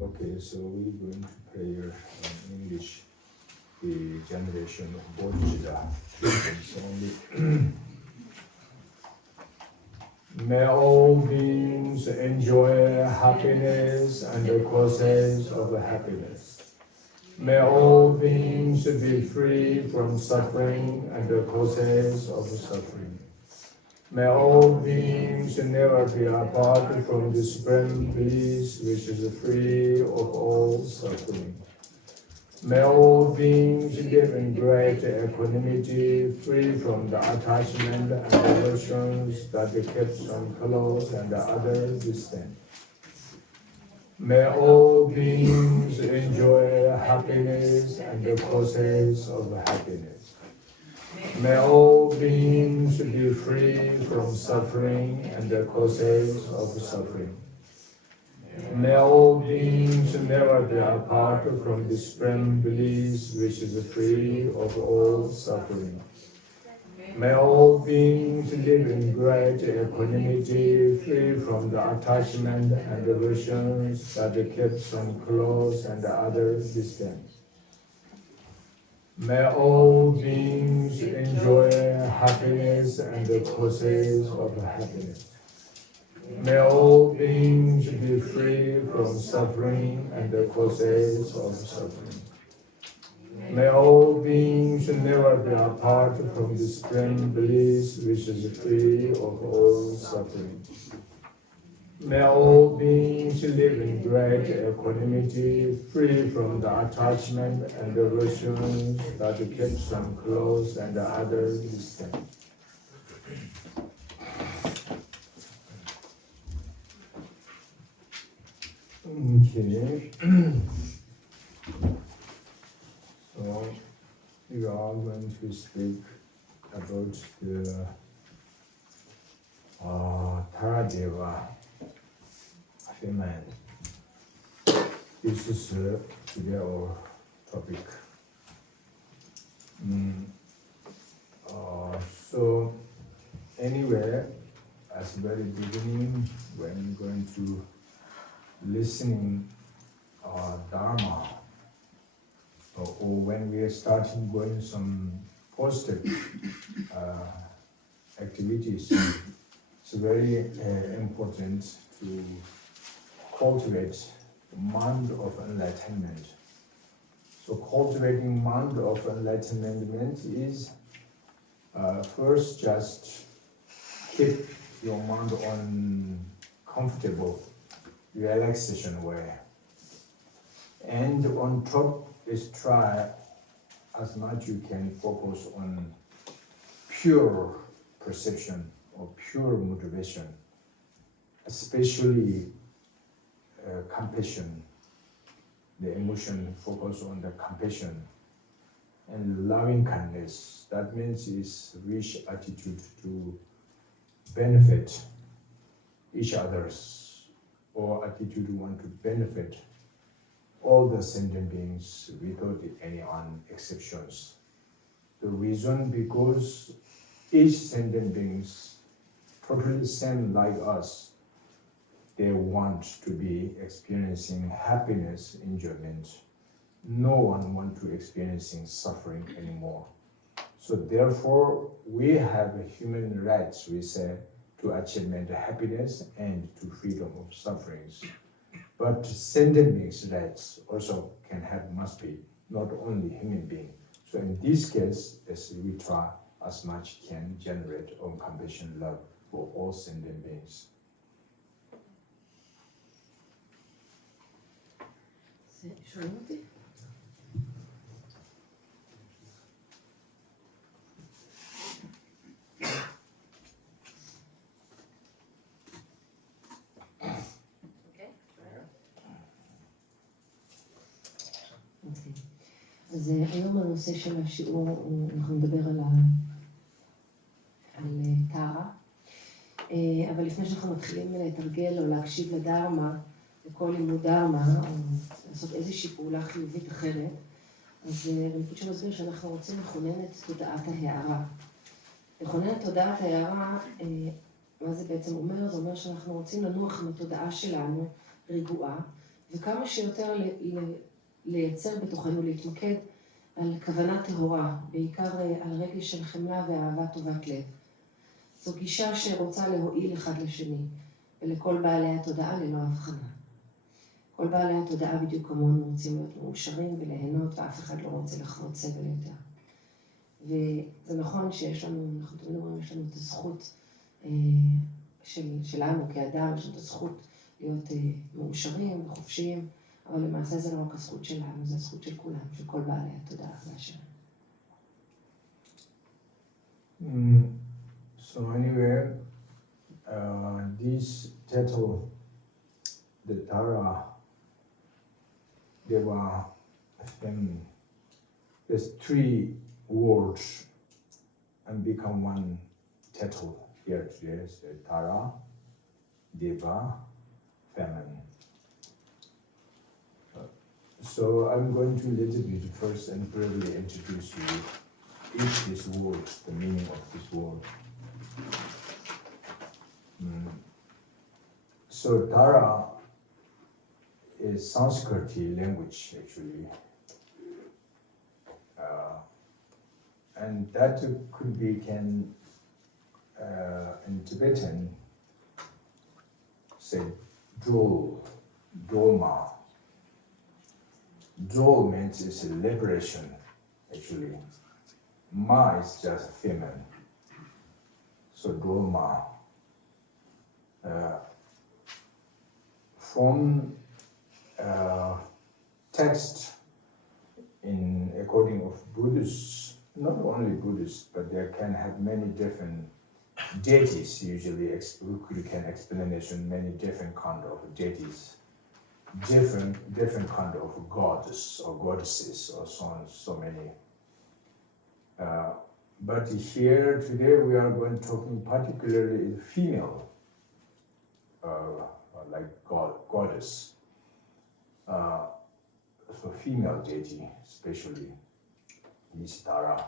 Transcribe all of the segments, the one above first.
Okay, so we're going to prayer in English, the generation of Bודהיצ'יטה. May all beings enjoy happiness and the causes of happiness. May all beings be free from suffering and the causes of suffering. May all beings never be apart from the supreme peace which is free of all suffering. May all beings live in great equanimity, free from the attachment and aversions that keep some close and the other distant. May all beings enjoy happiness and the causes of happiness. May all beings from suffering and the causes of suffering. May all beings never be apart from the supreme bliss which is free of all suffering. May all beings live in great equanimity, free from the attachment and aversions that keep some close and others distant. May all beings enjoy happiness and the causes of happiness. May all beings be free from suffering and the causes of suffering. May all beings never be apart from the supreme bliss which is free of all suffering. May all beings live in great equanimity, free from the attachment and aversions that keep some close and others distant. Okay. So we are going to speak about the Tara female. This is today our topic. So anyway, at the very beginning, when going to listening Dharma, or when we are starting going some positive activities, it's very important to cultivate the mind of enlightenment. So cultivating mind of enlightenment is first just keep your mind on comfortable relaxation way, and on top is try as much you can focus on pure perception or pure motivation, especially compassion. The emotion focus on the compassion and loving kindness. That means is wish attitude to benefit each others, or attitude to want to benefit all the sentient beings without any exceptions. The reason because each sentient beings totally same like us. They want to be experiencing happiness, enjoyment. No one wants to experiencing suffering anymore. So therefore, we have human rights, we say, to achievement happiness and to freedom of sufferings. But sentient beings' rights also can have, must be, not only human being. So in this case, as we try as much can generate own compassion, love for all sentient beings. שומעים אותי? אז היום הנושא של השיעור, אנחנו נדבר על טארה, אבל לפני שאנחנו מתחילים לתרגל או להקשיב לדרמה, לכל לימוד דרמה, או לעשות איזושהי פעולה חיובית אחרת, אז רינפוצ'ה מסביר שאנחנו רוצים לכונן את תודעת ההערה. לכונן את תודעת ההערה, מה זה בעצם אומר? זה אומר שאנחנו רוצים לנוח עם התודעה שלנו רגועה, וכמה שיותר לייצר בתוכנו, להתמקד על כוונה טהורה, בעיקר על רגש של חמלה ואהבה טובת לב. זו גישה שרוצה להועיל אחד לשני, ולכל בעלי התודעה ללא הבחנה. כל בעלי התודעה בדיוק כמונו רוצים להיות מאושרים וליהנות, ואף אחד לא רוצה לחוות סבל יותר. וזה נכון שיש לנו, אנחנו תמיד אומרים, יש לנו את הזכות שלנו כאדם, יש לנו את הזכות להיות מאושרים וחופשיים, אבל למעשה זה לא רק הזכות שלנו, זה הזכות של כולם, של כל בעלי התודעה באשר. So anyway, this title, the Tara, there were there's three words and become one title. here today is Tara, Deva, feminine. So I'm going to a little bit first and briefly introduce you each this word, the meaning of this word. So Tara is Sanskrit language actually. And that could be in Tibetan say Dolma. Dol means it's a liberation actually. Ma is just feminine. So Dolma. From text according of Buddhists, not only Buddhists, but they can have many different deities usually, we can explanation many different kind of deities, different kind of gods or goddesses or so on, so many. But here today we are going talking particularly female, like goddess. So female deity especially, is Tara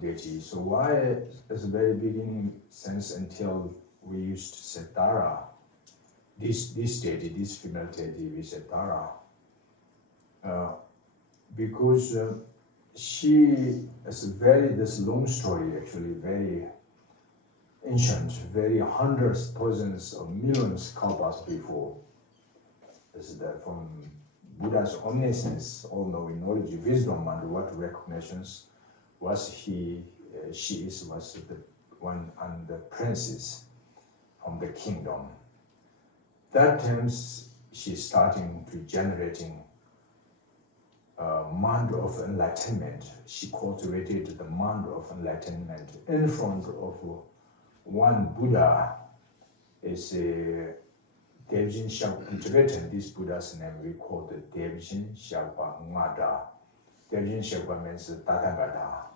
deity. So why at the very beginning since until we used to say Tara, this deity, this female deity we say Tara, because she is this long story actually, very ancient, very hundreds, thousands or millions kalpas before. This is that from Buddha's omniscience, all-knowing knowledge, wisdom, and what recognitions was she was the one and the princess from the kingdom. That times she's starting to generating mind of enlightenment. She cultivated the mind of enlightenment in front of one Buddha. Is a Devjin Sherpa. In Tibetan, this Buddha's name we call the Devjin Sherpa Ngada. Devjin Sherpa means Tathagata,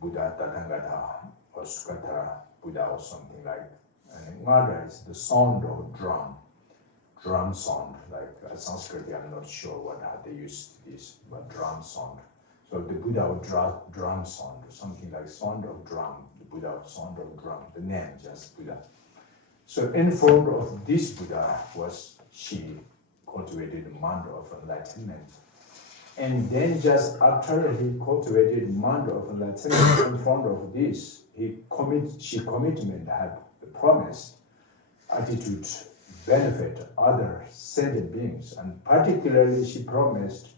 Buddha Tathagata, or Sukatara Buddha or something like. And Ngada is the sound of drum sound, like Sanskrit, I'm not sure what they use this, but drum sound. So the Buddha would drum sound, something like sound of drum, the Buddha sound of drum, the name just Buddha. So in front of this Buddha she cultivated the mind of enlightenment. And then just after he cultivated mind of enlightenment in front of this, she commitment had the promise, attitude, benefit other sentient beings. And particularly she promised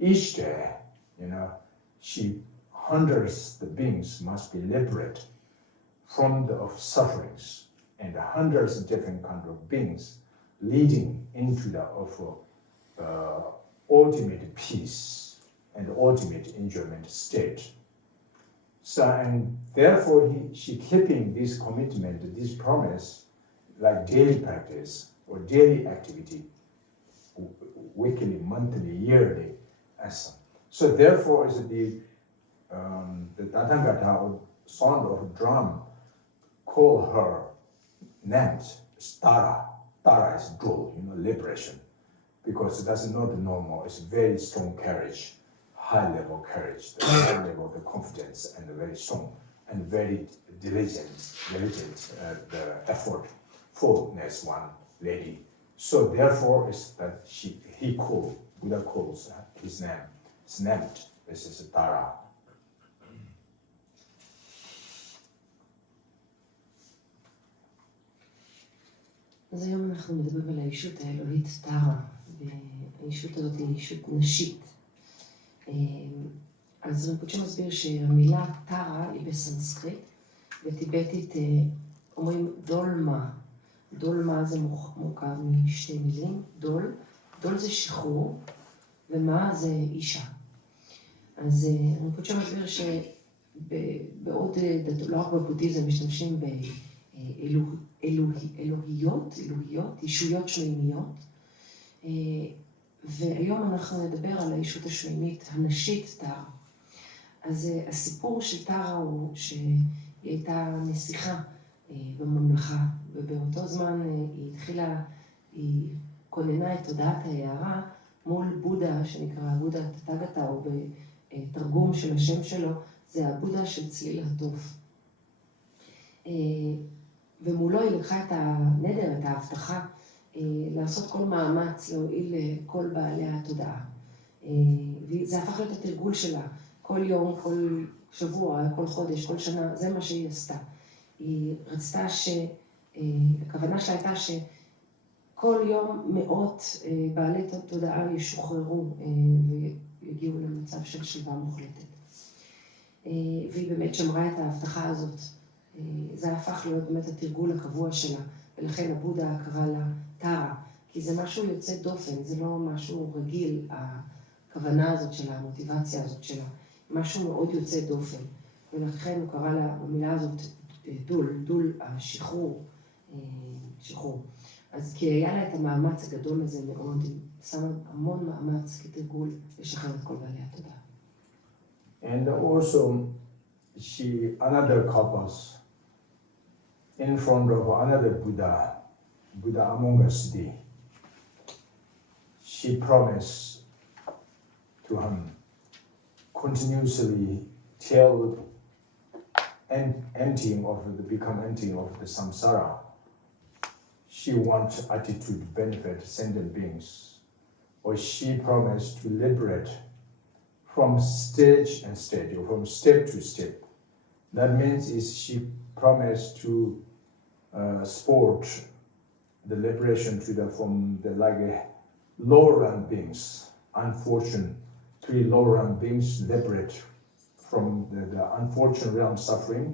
each day, she hundreds the beings must be liberated from of sufferings, and hundreds of different kind of beings leading into the ultimate peace and ultimate enjoyment state. So, and therefore she keeping this commitment, this promise, like daily practice or daily activity, weekly, monthly, yearly, as so. Therefore, is the Tathagata sound of drum call her named Tara. Tara is dual, liberation, because that's not normal. It's very strong courage, high level courage, the high level of the confidence, and very strong and very diligent, the effort. Fullness one lady. So therefore is that Buddha calls his name. It's named. This is Tara. אז היום אנחנו מדברים על היישות האלוהית טארה, והיישות הזאת היא היישות נשית. אז רינפוצ'ה מסביר שהמילה טארה היא בסנסקריט, בטיבטית אומרים דולמה. דולמה זה מורכב משתי מילים, דול זה שחרור, ומה זה אישה. אז רינפוצ'ה מסביר שבעוד, לא רק בבודהיזם, משתמשים באלוהיות, ישויות שמימיות, והיום אנחנו נדבר על הישות השמימית, הנשית טארה. אז הסיפור של טארה הוא שהיא היא הייתה נסיכה בממלכה, ובאותו זמן היא כוננה את תודעת ההערה מול בודהה, שנקרא בודהה תתגלגל, או בתרגום של השם שלו, זה הבודהה של צליל הטוף. ומולו היא לקחה את הנדר, את ההבטחה, לעשות כל מאמץ להועיל לכל בעלי התודעה. וזה הפך להיות התרגול שלה, כל יום, כל שבוע, כל חודש, כל שנה, זה מה שהיא עשתה. היא רצתה הכוונה שלה הייתה שכל יום מאות בעלי תודעה ישוחררו ויגיעו למצב של שלווה מוחלטת. והיא באמת שמרה את ההבטחה הזאת. זה הפך להיות באמת התרגול הקבוע שלה, ולכן הבודהה קרא לה טארה, כי זה משהו יוצא דופן, זה לא משהו רגיל, הכוונה הזאת שלה, המוטיבציה הזאת שלה, משהו מאוד יוצא דופן, ולכן הוא קרא לה, במילה הזאת, דול, השחרור, שחרור. אז כי היה לה את המאמץ הגדול הזה מאוד, היא שמה המון מאמץ כתרגול לשחרר את כל בעלי התודעה. And also, another couples, in front of another Buddha among us, she promised to him continuously till emptying of the samsara. She wants attitude to benefit sentient beings, or she promised to liberate from stage and stage, or from step to step. That means she promised to support the liberation from the low-run beings, unfortunate, three low-run beings liberate from the unfortunate realm suffering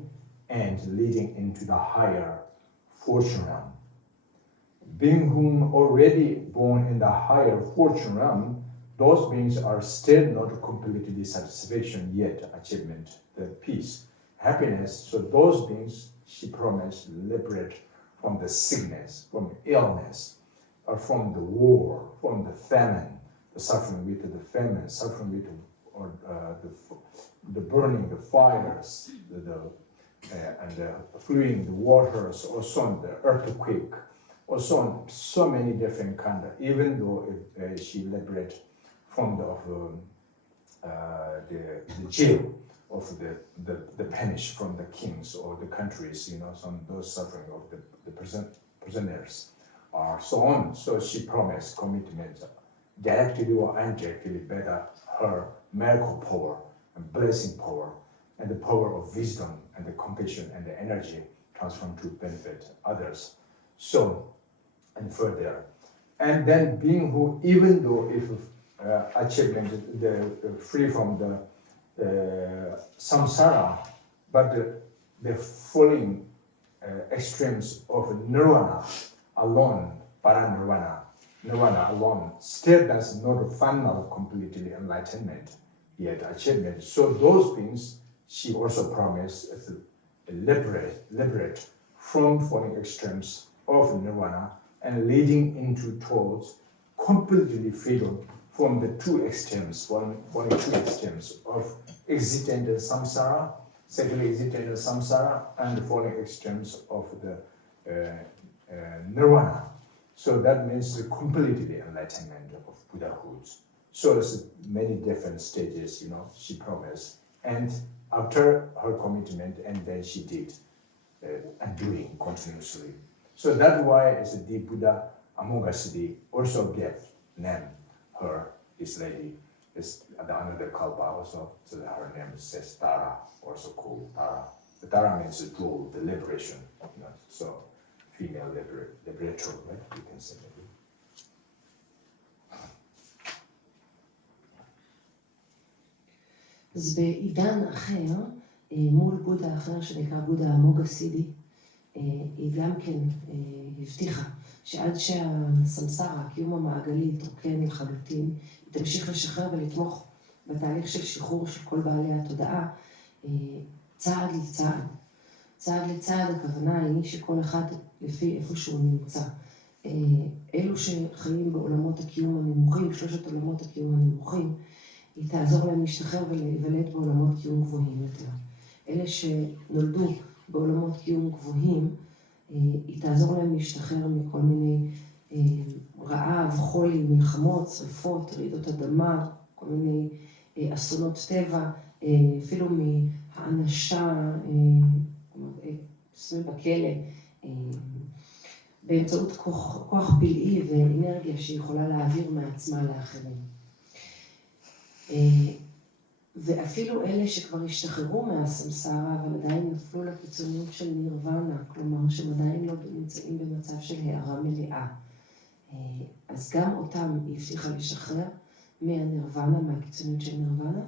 and leading into the higher fortune realm. Being whom already born in the higher fortune realm, those beings are still not completely satisfaction yet achievement, the peace, happiness. So those beings, she promised, liberate from the sickness, from illness, or from the war, from the famine, the suffering with the famine, suffering with the burning, the fires, and fluing the waters, or so on, the earthquake, or so on, so many different kinds. Even though she liberated from the jail of the punish from the kings or the countries, some those suffering of the prisoners, or so on. So she promised commitment, directly or indirectly, better her miracle power and blessing power and the power of wisdom and the compassion and the energy transformed to benefit others. So, and further. And then being who, even though if achievement, free from the samsara, but the falling extremes of nirvana alone, nirvana alone, still does not final completely enlightenment yet achievement. So those things she also promised to liberate from falling extremes of nirvana and leading into towards completely freedom from the two extremes, falling two extremes of existent samsara, secondly existent samsara, and falling extremes of the nirvana. So that means the completely enlightenment of Buddhahood. So there's many different stages, she promised. And after her commitment, and then she did, and doing continuously. So that's why as the Buddha among us also gave name her, this lady, is another kalpa also, so that her name says Tara, also called Tara. The Tara means the jewel, the liberation, so female liberator, right? You can say that. אז בעידן אחר, מול בודה אחר שנקרא בודה המוגסידי, היא גם כן הבטיחה שעד שהסמסרה, הקיום המעגלי, יתרוקן לחלוטין, היא תמשיך לשחרר ולתמוך בתהליך של שחרור של כל בעלי התודעה, צעד לצעד. צעד לצעד, הכוונה היא שכל אחד לפי איפה שהוא נמצא. אלו שחיים בעולמות הקיום הנמוכים, שלושת עולמות הקיום הנמוכים, היא תעזור להם להשתחרר ולהיוולד בעולמות קיום גבוהים יותר. אלה שנולדו בעולמות קיום גבוהים, היא תעזור להם להשתחרר מכל מיני רעב, חולי, מלחמות, שריפות, רעידות אדמה, כל מיני אסונות טבע, אפילו מהאנשה, בכלא, באמצעות כוח פלאי ואנרגיה שהיא יכולה להעביר מעצמה לאחרים. ואפילו אלה שכבר השתחררו מהסמסרה, אבל עדיין נפלו לקיצוניות של נירוונה, כלומר שהם עדיין לא נמצאים במצב של הערה מלאה. אז גם אותם היא הבטיחה לשחרר מהנירוונה, מהקיצוניות של נירוונה,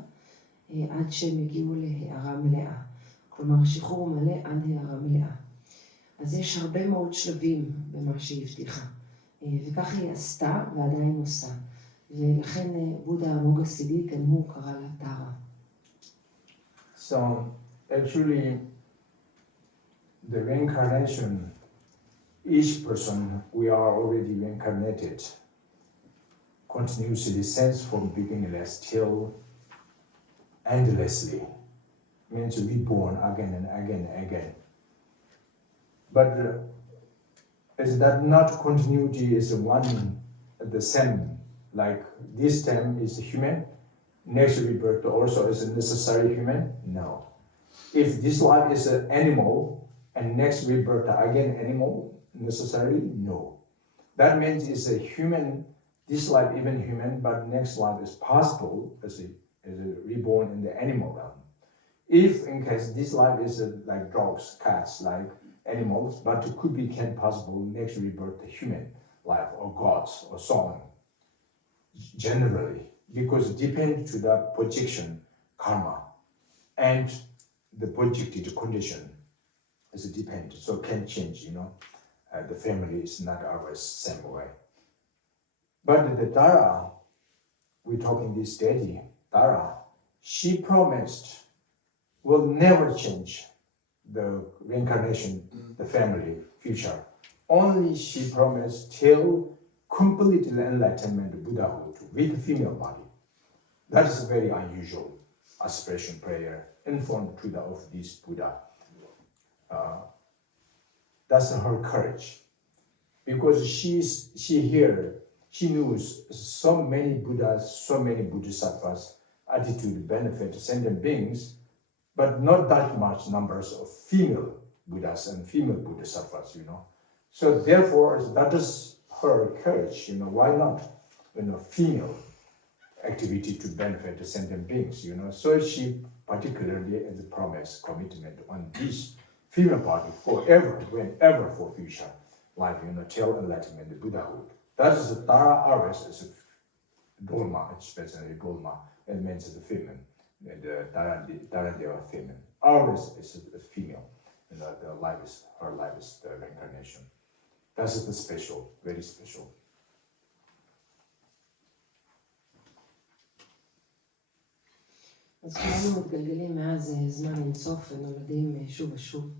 עד שהם הגיעו להערה מלאה. כלומר, שחרור מלא עד הערה מלאה. אז יש הרבה מאוד שלבים במה שהיא הבטיחה. וכך היא עשתה ועדיין עושה. ולכן בודה המוג הסידי, גם הוא קרא לה טארה. So, actually, the reincarnation, each person, we are already reincarnated, continuously since from beginningless till endlessly. Means reborn again and again and again. But is that not continuity is one the same? Like this time is human, next rebirth also is a necessary human? No. If this life is an animal and next rebirth again animal, necessarily? No. That means it's a human, this life even human, but next life is possible as a reborn in the animal realm. If in case this life is like dogs, cats, like animals, but it could be possible next rebirth to human life or gods or so on. Generally, because it depends to the projection, karma, and the projected condition is depend, so can change, you know. The family is not always same way. But the Tara, we're talking this deity, Tara, she promised will never change the reincarnation, the family, future. Only she promised till complete enlightenment, Buddhahood, with female body. That is a very unusual aspiration prayer in front of this Buddha. That's her courage. Because she knows so many Buddhas, so many Bodhisattvas, attitude, benefit, sentient beings, but not that much numbers of female Buddhas and female Bodhisattvas, you know. So therefore, that is her courage, you know, why not, you know, female activity to benefit the sentient beings, you know. So she particularly has a promise, commitment on this female body forever, whenever for future life, you know, till enlightenment, the Buddhahood. That is the Tara Aris, is a Dharma, especially Dharma, it means the female. The Tara Deva female. Aris is a female, you know, her life is the reincarnation. That's the special, very special. אז כולנו מתגלגלים מאז זמן אינסוף ונולדים שוב ושוב.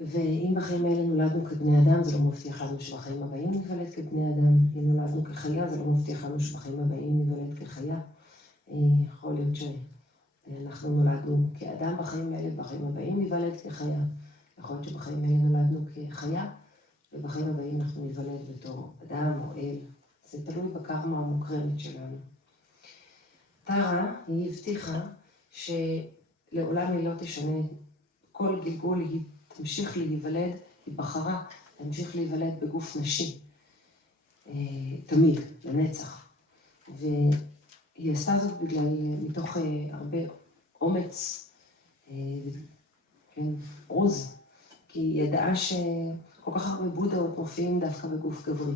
ואם בחיים האלה נולדנו כבני אדם, זה לא מבטיח לנו שבחיים הבאים ניוולד כבני אדם. אם נולדנו כחיה, זה לא מבטיח לנו שבחיים הבאים ניוולד כחיה. יכול להיות שאנחנו נולדנו כאדם בחיים האלה, בחיים הבאים ניוולד כחיה. יכול להיות שבחיים האלה נולדנו כחיה, ובחיים הבאים אנחנו ניוולד בתור אדם או אל. זה תלוי בקרמה המוקרנת שלנו. טארה, היא הבטיחה שלעולם היא לא תשנה, כל גלגול היא תמשיך להיוולד, היא בחרה להמשיך להיוולד בגוף נשי, תמיד, לנצח. והיא עשתה זאת מתוך הרבה אומץ, עוז, כי היא ידעה שכל כך הרבה בודהות מופיעים דווקא בגוף גברי,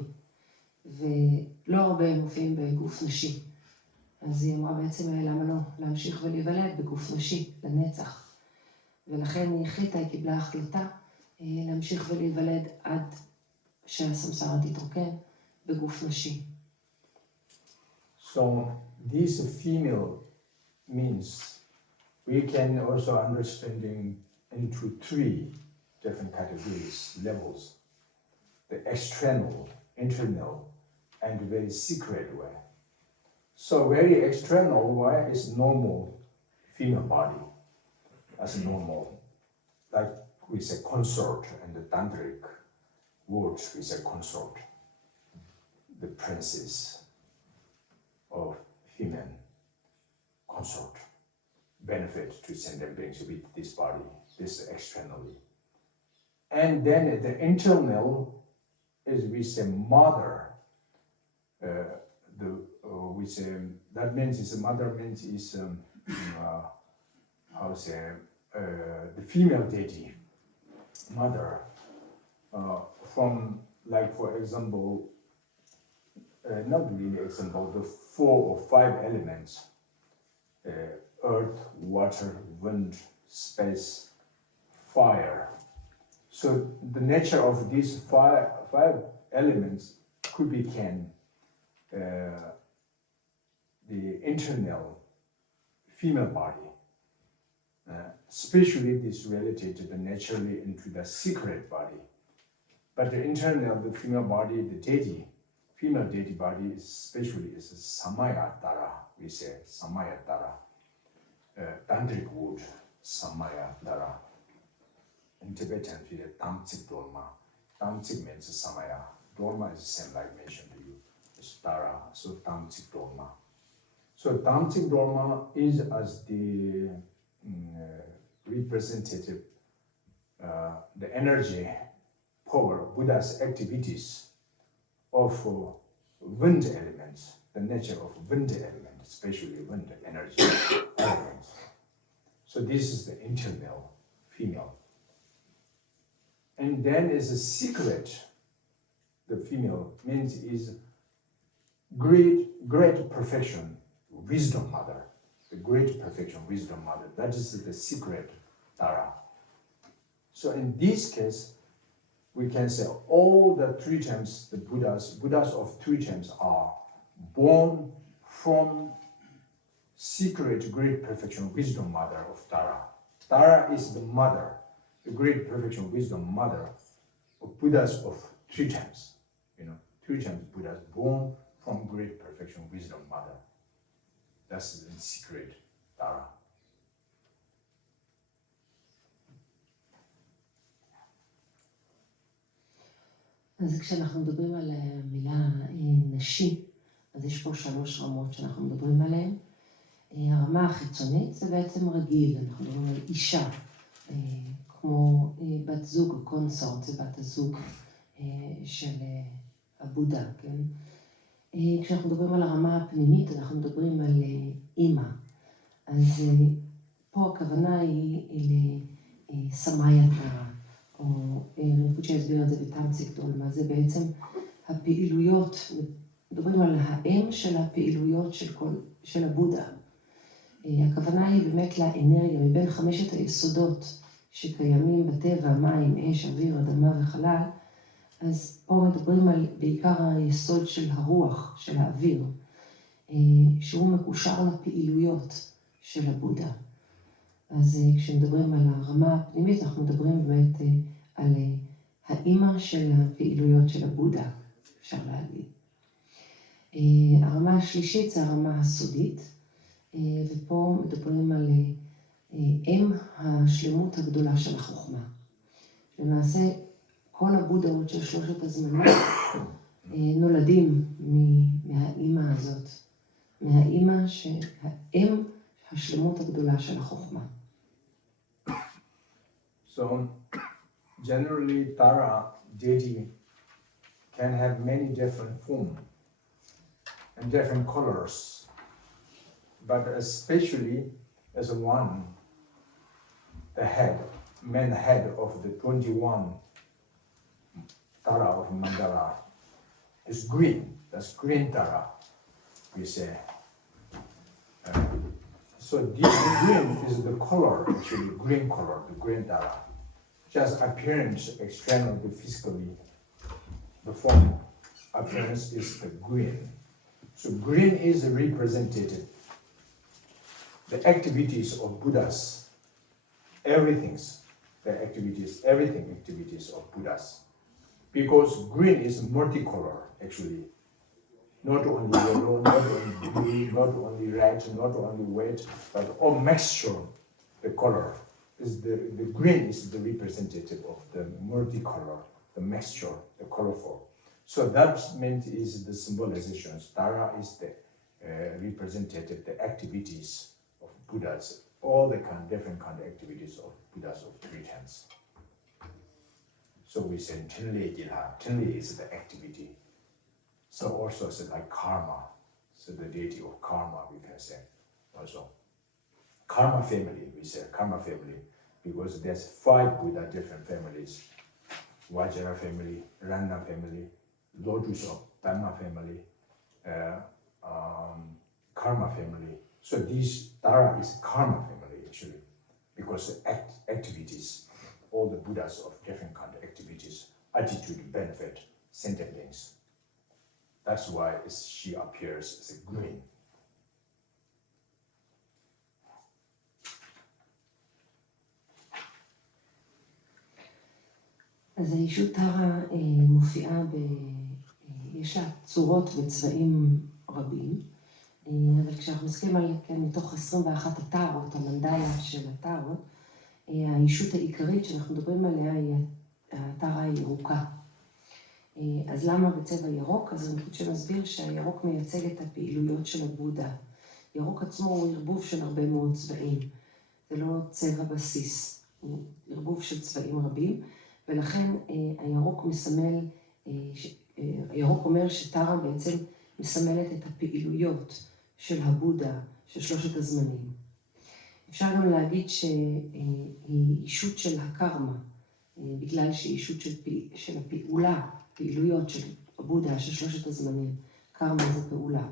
ולא הרבה מופיעים בגוף נשי. אז היא אמרה בעצם, למה לא להמשיך ולהיוולד בגוף נשי, לנצח. ולכן היא החליטה, היא קיבלה החלטה להמשיך ולהיוולד עד שהסמסרה תתרוקן בגוף נשי. So this female means we can also understanding into three different categories, levels. The external, internal, and very secret way. So very external way is normal female body, as normal. Like with a consort, and the tantric word with a consort, the princess of human consort, benefit to sentient beings with this body, this externally. And then the internal is with a mother. That means is a mother means is the female deity, mother, from like for example, not really example, the 4 or 5 elements, earth, water, wind, space, fire. So the nature of these five elements could become the internal female body, especially this related to the naturally into the secret body. But the internal, the female body, the deity, female deity body, especially is samaya tara. We say samaya tara. Tantric word samaya tara. In Tibetan, we say tamtsik dolma. Tamtsik means samaya. Dolma is the same like mentioned to you. It's tara. So tamtsik dolma. So tamtsik dolma is as the representative, the energy, power, Buddha's activities of wind elements, the nature of wind element, especially wind energy elements. So this is the internal female. And then is a secret, the female means is great perfection, wisdom mother, the great perfection, wisdom mother. That is the secret Tara. So in this case, we can say all the 3 times the Buddhas of 3 times are born from secret great perfection, wisdom mother of Tara. Tara is the mother, the great perfection, wisdom mother of Buddhas of 3 times. 3 times Buddhas born from great perfection, wisdom mother. That's the secret Tara. אז כשאנחנו מדברים על המילה נשי, אז יש פה 3 רמות שאנחנו מדברים עליהן. הרמה החיצונית זה בעצם רגיל, אנחנו מדברים על אישה, כמו בת זוג, קונסורט, זה בת הזוג של הבודה, כן? כשאנחנו מדברים על הרמה הפנימית, אנחנו מדברים על אימא. אז פה הכוונה היא לסמאיה תארה, או רינפוצ'ה הסביר את זה בתמצית דולמה, זה בעצם הפעילויות, מדברים על האם של הפעילויות של הבודה. הכוונה היא באמת לאנרגיה, מבין 5 היסודות שקיימים בטבע, מים, אש, אוויר, אדמה וחלל, אז פה מדברים על בעיקר היסוד של הרוח, של האוויר, שהוא מקושר לפעילויות של הבודה. אז כשמדברים על הרמה הפנימית, אנחנו מדברים באמת על האימא של הפעילויות של הבודה, אפשר להגיד. הרמה השלישית זה הרמה הסודית, ופה מדברים על אם השלמות הגדולה של החוכמה. למעשה, כל הבודהות של 3 הזמנים נולדים מהאימא הזאת, מהאימא שהאם השלמות הגדולה של החוכמה. So, generally, Tara deity can have many different forms and different colors, but especially as one, the head, main head of the 21 Tara of Mandala is green. That's green Tara, we say. So this green is the color, actually green color, the green Tara. Just appearance, externally, physically, the form appearance is the green. So green is represented the activities of Buddhas, everything activities of Buddhas. Because green is multicolor, actually. Not only yellow, not only blue, not only red, not only white, but all mixture, the color. the green is the representative of the multicolor, the mixture, the colorful. So that meant is the symbolizations. Tara is the representative, the activities of Buddhas, all the different kind of activities of Buddhas of three hands. So we say Tenli Gilha. Tenli is the activity. So also it's like karma. So the deity of karma, we can say also. Karma family, we say karma family, because there's 5 Buddha different families. Vajra family, Rana family, Lotus of Dhamma family, karma family. So these Tara is karma family actually, because activities, all the Buddhas of different kind of activities, attitude, benefit, sentient beings. That's why she appears as a green. אז היישות טארה מופיעה יש לה צורות וצבעים רבים, אבל כשאנחנו מסתכלים על, כן, מתוך 21 הטארות, המנדלה של הטארות, היישות העיקרית שאנחנו מדברים עליה היא הטארה הירוקה. אז למה בצבע ירוק? אז רינפוצ'ה מסביר שהירוק מייצג את הפעילויות של הבודה. ירוק עצמו הוא ערבוב של הרבה מאוד צבעים. זה לא צבע בסיס, הוא ערבוב של צבעים רבים, ולכן הירוק מסמל, הירוק אומר שטארה בעצם מסמלת את הפעילויות של הבודה, של 3 הזמנים. אפשר גם להגיד שהיא אישות של הקרמה, בגלל שהיא אישות של הפעולה, פעילויות של הבודה, של 3 הזמנים. קרמה זה פעולה.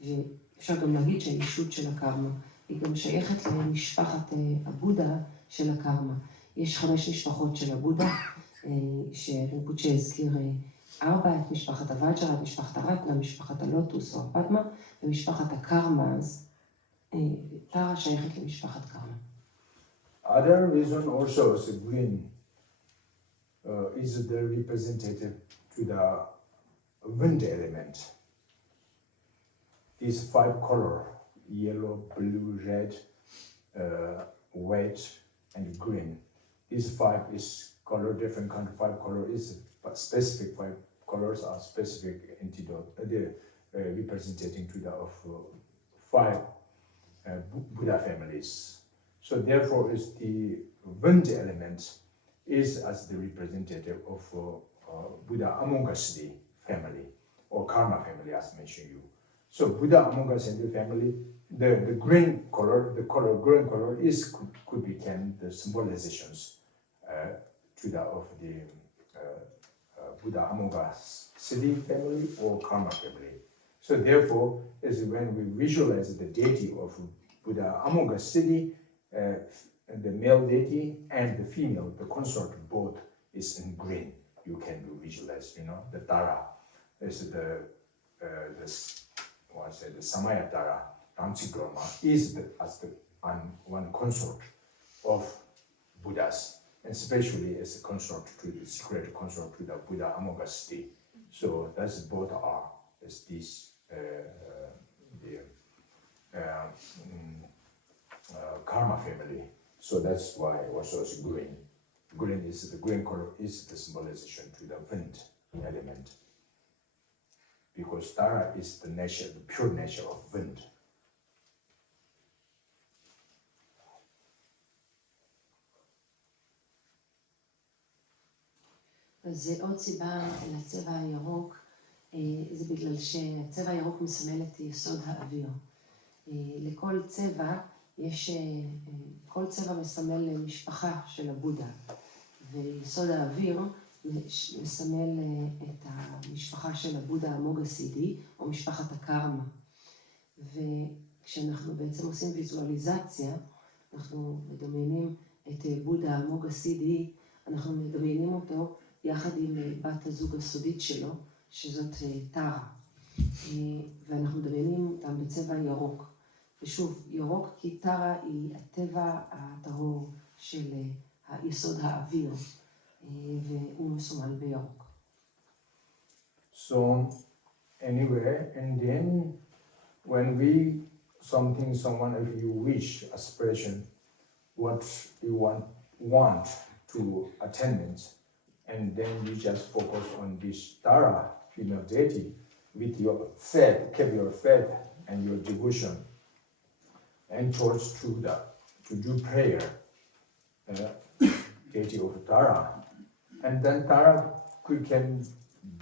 ואפשר גם להגיד שהאישות של הקרמה היא גם שייכת למשפחת הבודה של הקרמה. יש 5 משפחות של הבודה, שרינפוצ'ה הזכיר 4, את משפחת הוואג'רה, את משפחת הרטנה, משפחת הלוטוס או הפדמה, ומשפחת הקרמה, אז טארה שייכת למשפחת קרמה. Other reason also is green is the representative to the wind element. These 5 color, yellow, blue, red, white, and green. These 5 is color, different kind of 5 color is, but specific 5 colors are specific antidote, representing to the 5 Buddha families. So therefore is the wind element is as the representative of Buddha Amongasri family or karma family as mentioned you. So Buddha Amongasri family, the green color, green color is could become the symbolizations to the of the Buddha Amongasri family or karma family. So therefore, is when we visualize the deity of Buddha Amongasri, the male deity and the female, the consort, both is in green. You can visualize, you know, the Tara is the Samaya Tara, Ramchikrama, is as the one consort of Buddhas, and especially as a consort to the secret consort to the Buddha Amongasri. So that's both are as these karma family. So that's why also is green. Green is the green color is the symbolization to the wind element. Because Tara is the nature, the pure nature of wind. אז עוד סיבה לצבע הירוק, זה בגלל שהצבע הירוק מסמל את יסוד האוויר. לכל צבע יש, כל צבע מסמל משפחה של הבודה, ויסוד האוויר מסמל את המשפחה של הבודה המוגסידי, או משפחת הקרמה. וכשאנחנו בעצם עושים ויזואליזציה, אנחנו מדמיינים את בודה המוגסידי, אנחנו מדמיינים אותו יחד עם בת הזוג הסודית שלו, שזאת טארה. ואנחנו מדמיינים אותם בצבע ירוק. ושוב, ירוק כי טארה היא הטבע הטהור של יסוד האוויר, והוא מסומן בירוק. So anyway, and then when we someone, if you wish, aspiration, what you want to attain, and then you just focus on this Tara, female deity, with your faith, keep your faith and your devotion, and towards to do prayer, deity of Tara, and then Tara can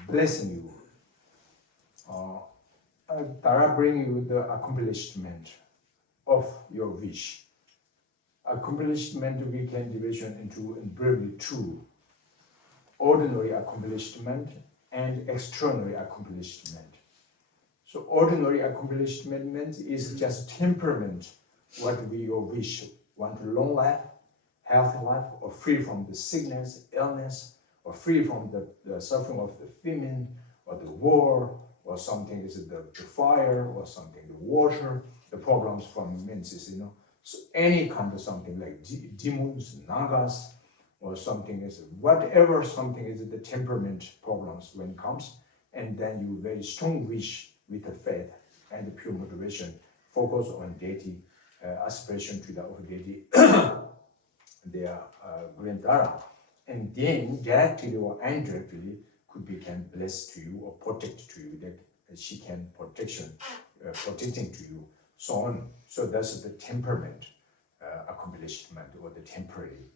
blessing you. Tara bring you the accomplishment of your wish. Accomplishment we can division into briefly two: ordinary accomplishment and extraordinary accomplishment. So ordinary accomplishment is just temperament, what we or wish, want long life, healthy life, or free from the sickness, illness, or free from the suffering of the famine, or the war, or something is the fire, or something the water, the problems from menses, So any kind of something like demons, nagas, or something is whatever something is the temperament problems when it comes, and then you very strong wish with the faith and the pure motivation, focus on deity, aspiration to the deity, their grand Tara, and then directly or indirectly could become blessed to you or protect to you, that she can protecting to you, so on. So that's the temperament accomplishment or the temporary.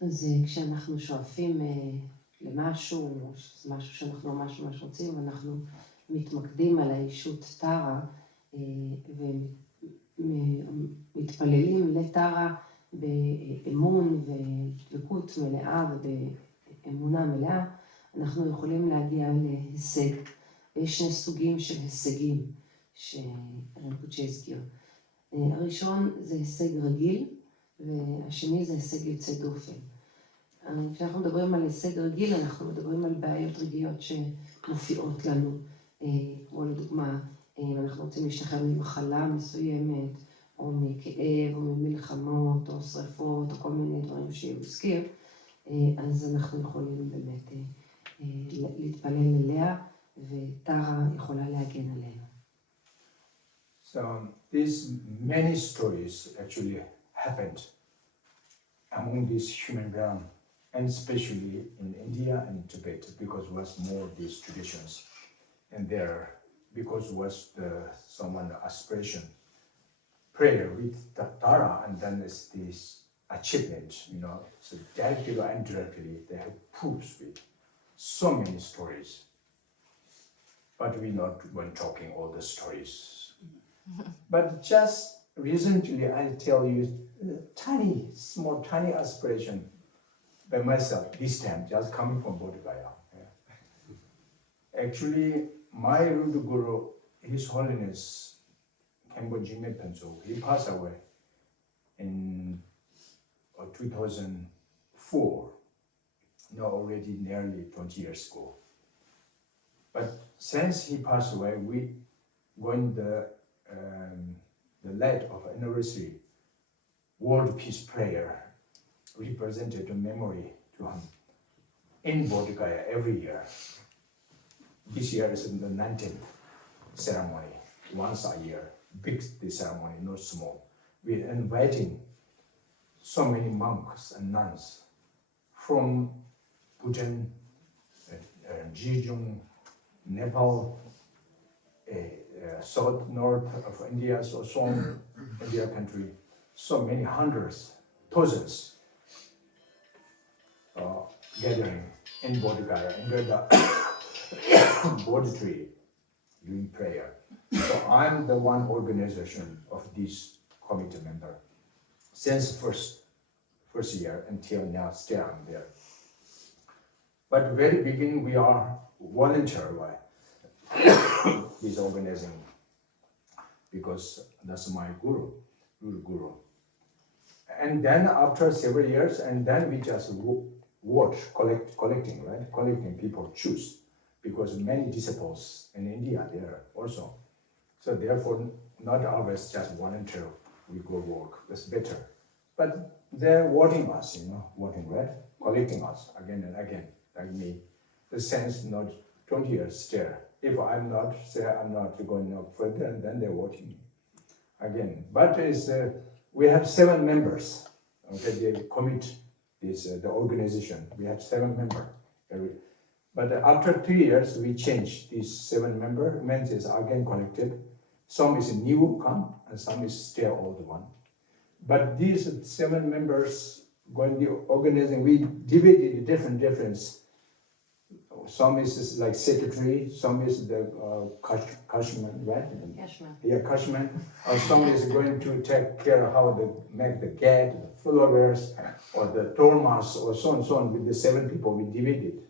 אז כשאנחנו שואפים למשהו, או שזה משהו שאנחנו ממש רוצים, ואנחנו מתמקדים על היישות טארה, ומתפללים לטארה באמון ודבקות מלאה ובאמונה מלאה, אנחנו יכולים להגיע להישג. ויש שני סוגים של הישגים שרינפוצ'ה הזכיר. הראשון זה הישג רגיל, והשני זה הישג יוצא דופן. כשאנחנו מדברים על הישג רגיל, אנחנו מדברים על בעיות רגעיות שמופיעות לנו, כמו לדוגמה, אם אנחנו רוצים להשתחרר ממחלה מסוימת, או מכאב, או ממלחמות, או שריפות, או כל מיני דברים שהוא הזכיר, אז אנחנו יכולים באמת להתפלל אליה, וטארה יכולה להגן עלינו. So these many stories actually happened among this human realm, and especially in India and Tibet, because it was more these traditions, and there, because it was someone aspiration, prayer with the Tara, and then there's this achievement, so directly or indirectly, they have proofs with so many stories, but we're not when talking all the stories. But just recently, I tell you, small, tiny aspiration by myself, this time, just coming from Bodhgaya. Yeah. Actually, my root guru, His Holiness, Kambojime Penso, he passed away in 2004, already nearly 20 years ago. But since he passed away, we going the light of anniversary world peace prayer represented a memory to him in Bodhgaya every year. This year is the 19th ceremony, once a year, big ceremony, not small. We're inviting so many monks and nuns from Bhutan, Jejong, Nepal, south, north of India, so on, India country, so many hundreds, thousands gathering in Bodhgaya, under the Bodhi tree, doing prayer. So I'm the one organization of this committee member. Since first year until now, still I'm there. But very beginning we are volunteer with organizing, because that's my guru. And then after several years, and then we just watch, collecting people choose, because many disciples in India there also. So therefore, not always just volunteer, we go work, that's better. But they're voting us, collecting us again and again, like me. The sense not 20 years still if I'm not going up further, and then they're watching me again. But we have 7 members. Okay, they commit this the organization. We have 7 members. But after 3 years, we change these 7 members. Means is again collected. Some is new come, and some is still old one. But these 7 members going the organizing, we divided different. Some is like secretary, some is the cashman, right? Cashman. Yeah, cashman. Or some is going to take care of how they make the gate, the followers, or the dormouse, or so and so on. With the 7 people, we divided.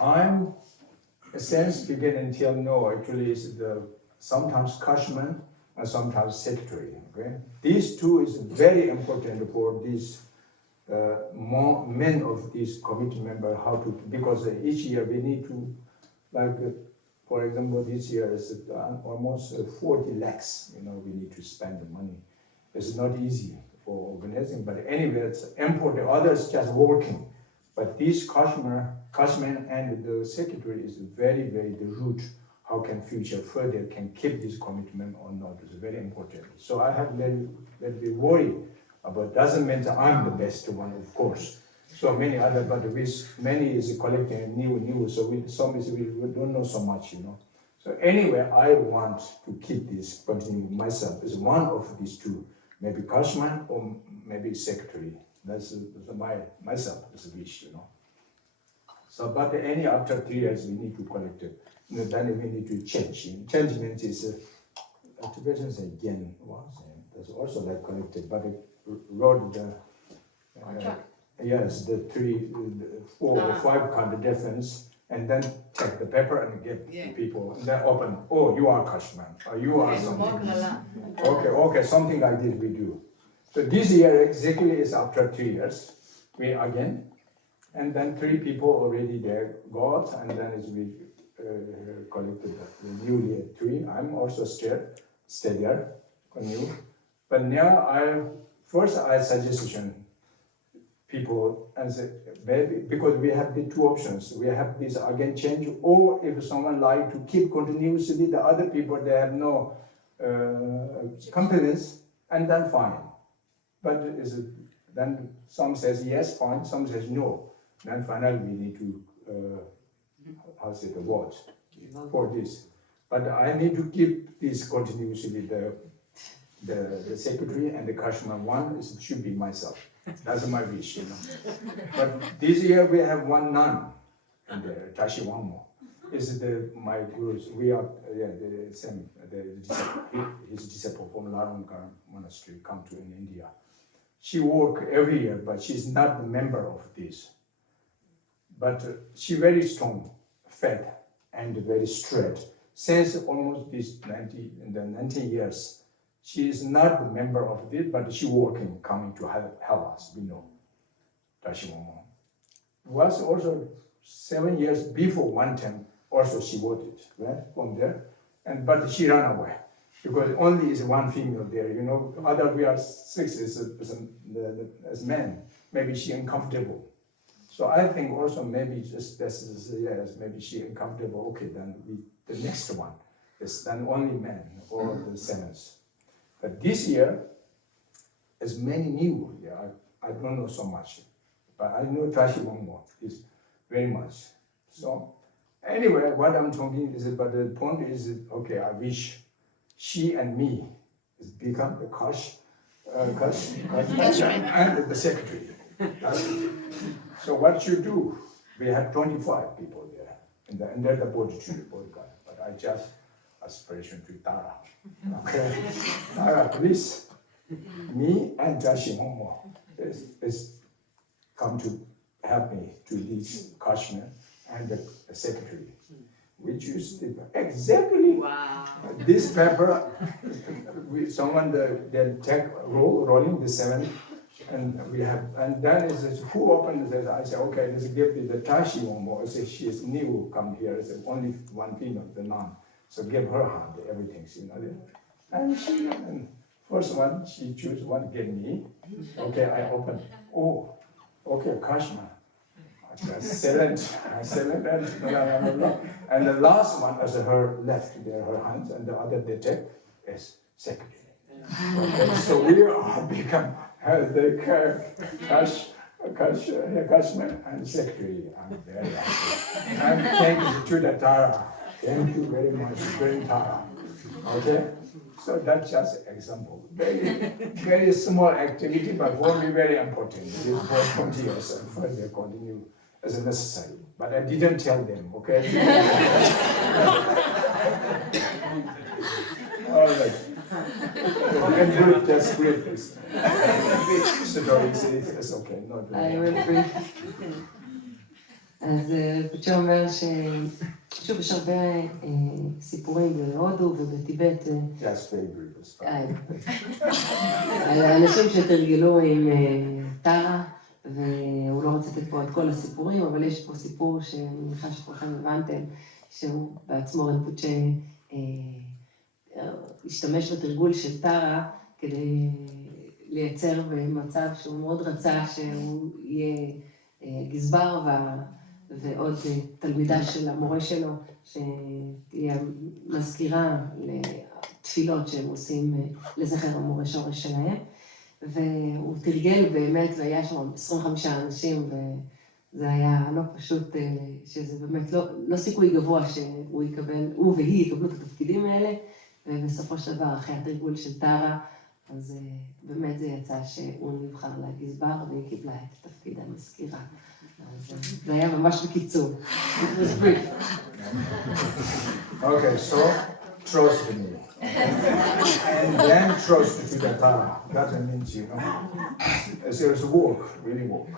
I'm, since beginning until now, actually is the sometimes cashman and sometimes secretary. Okay, these 2 is very important for these more men of this committee member, how to, because each year we need to, like for example this year is almost 40 lakhs, we need to spend the money. It's not easy for organizing, but anyway it's important. Others just working, but this cashman and the secretary is very the root. How can future further can keep this commitment or not is very important. So I have let me worry about, doesn't mean that I'm the best one, of course. So many other, but with many is collecting new, so we don't know so much, So anyway, I want to keep this continue myself as one of these 2, maybe cashman or maybe secretary. That's myself as a wish, So, but any after 3 years we need to collect it. Then we need to change. Change means is activations again. That's also like collected, but it wrote the yes, the 3, 4 or 5 kind of difference, and then take the paper and get the people, and then open. Oh, you are cashman, or you are something. Okay, something like this we do. So this year exactly is after 3 years. We again, and then 3 people already there got, and then we collected the newly 3. I'm also stay there, new. But now I suggestion people and say, maybe because we have the 2 options. We have this again change, or if someone like to keep continuously, the other people they have no confidence, and then fine. But then some says yes, fine. Some says no. Then finally we need to vote for this. But I need to keep this continuously. The secretary and the cashman one should be myself. That's my wish, But this year we have 1 nun in the Tashi one more. Is my gurus? We are the same. His disciple from Larunga monastery come to in India. She work every year, but she's not the member of this. But she very strong, fat, and very straight. Since almost this 19 years. She is not a member of this, but she working, coming to help us, we know. Tashimongo. Was also 7 years before one time, also she voted, right, from there. But she ran away, because only is 1 female there, Other we are 6 as men. Maybe she uncomfortable. So I think also maybe just maybe she uncomfortable. Okay, then the next one is then only men or the 7s. But this year, as many new, I don't know so much, but I know Tashi Wongmo is very much. So anyway, what I'm talking is, but the point is, okay, I wish she and me become the and the secretary. So what you do? We have 25 people there, and they're the bodies, but I just aspiration to Tara. Okay, Tara, please, me and Jashimomo is come to help me to lead Kashmir and the secretary. We choose exactly this paper. Someone then take rolling the 7, and we have, and then it says who opened this? I say okay, let's give it the Jashimomo. I say she is new, come here. It's only 1 female, the nun. So give her hand, everything, And she, and first one, she choose one, give me. Okay, I open. Oh, okay, Kashmir. Excellent, and the last one is her left, there, her hands, and the other the tip is secretary. Okay, so we all become the cashman and secretary. I'm very happy. And thank you to the Tara. Thank you very much, great Tara. Okay, so that's just an example. Very small activity, but for me very important. It is for 20 years and further continue as necessary. But I didn't tell them, okay? All right. You can do it, just read this. It's okay, not I will brief. אז פוצ'ה אומר ששוב יש הרבה סיפורים בהודו ובטיבט. Just very brief. אנשים שתרגלו עם טארה, והוא לא רוצה לתת פה את כל הסיפורים, אבל יש פה סיפור שאני מניחה שכולכם הבנתם, שהוא בעצמו רינפוצ'ה השתמש בתרגול של טארה כדי לייצר במצב שהוא מאוד רצה שהוא יהיה גזבר ועוד תלמידה של המורה שלו, שתהיה מזכירה לתפילות שהם עושים לזכר המורה שורש שלהם. והוא תרגל באמת, והיה שם 25 אנשים, וזה היה לא פשוט, שזה באמת לא סיכוי גבוה שהוא יקבל, הוא והיא יקבלו את התפקידים האלה, ובסופו של דבר, אחרי התרגול של טארה, אז באמת זה יצא שהוא נבחר לגזבר, והיא קיבלה את תפקיד המזכירה. אז זה היה ממש בקיצור. It was brief. Okay, so trust me. And then trust to the Tara. That means, it's work, really work.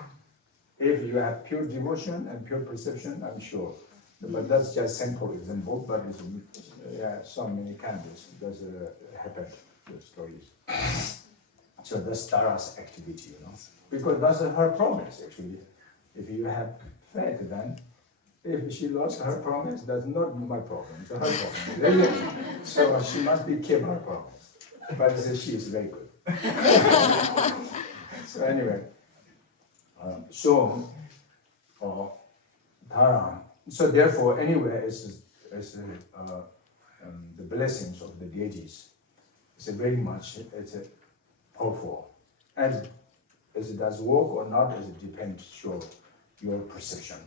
If you have pure devotion and pure perception, I'm sure. But that's just simple example, but it's, so many kinds that happen, the stories. So that's Tara's activity, because that's her promise, actually. If you have faith, then if she lost her promise, that's not my problem, it's her problem. Really? So she must be keep her promise. But she is very good. So anyway, Tara. So therefore, anyway, the blessings of the deities. It's very much, it's powerful. And as it does work or not, it depends on your perception,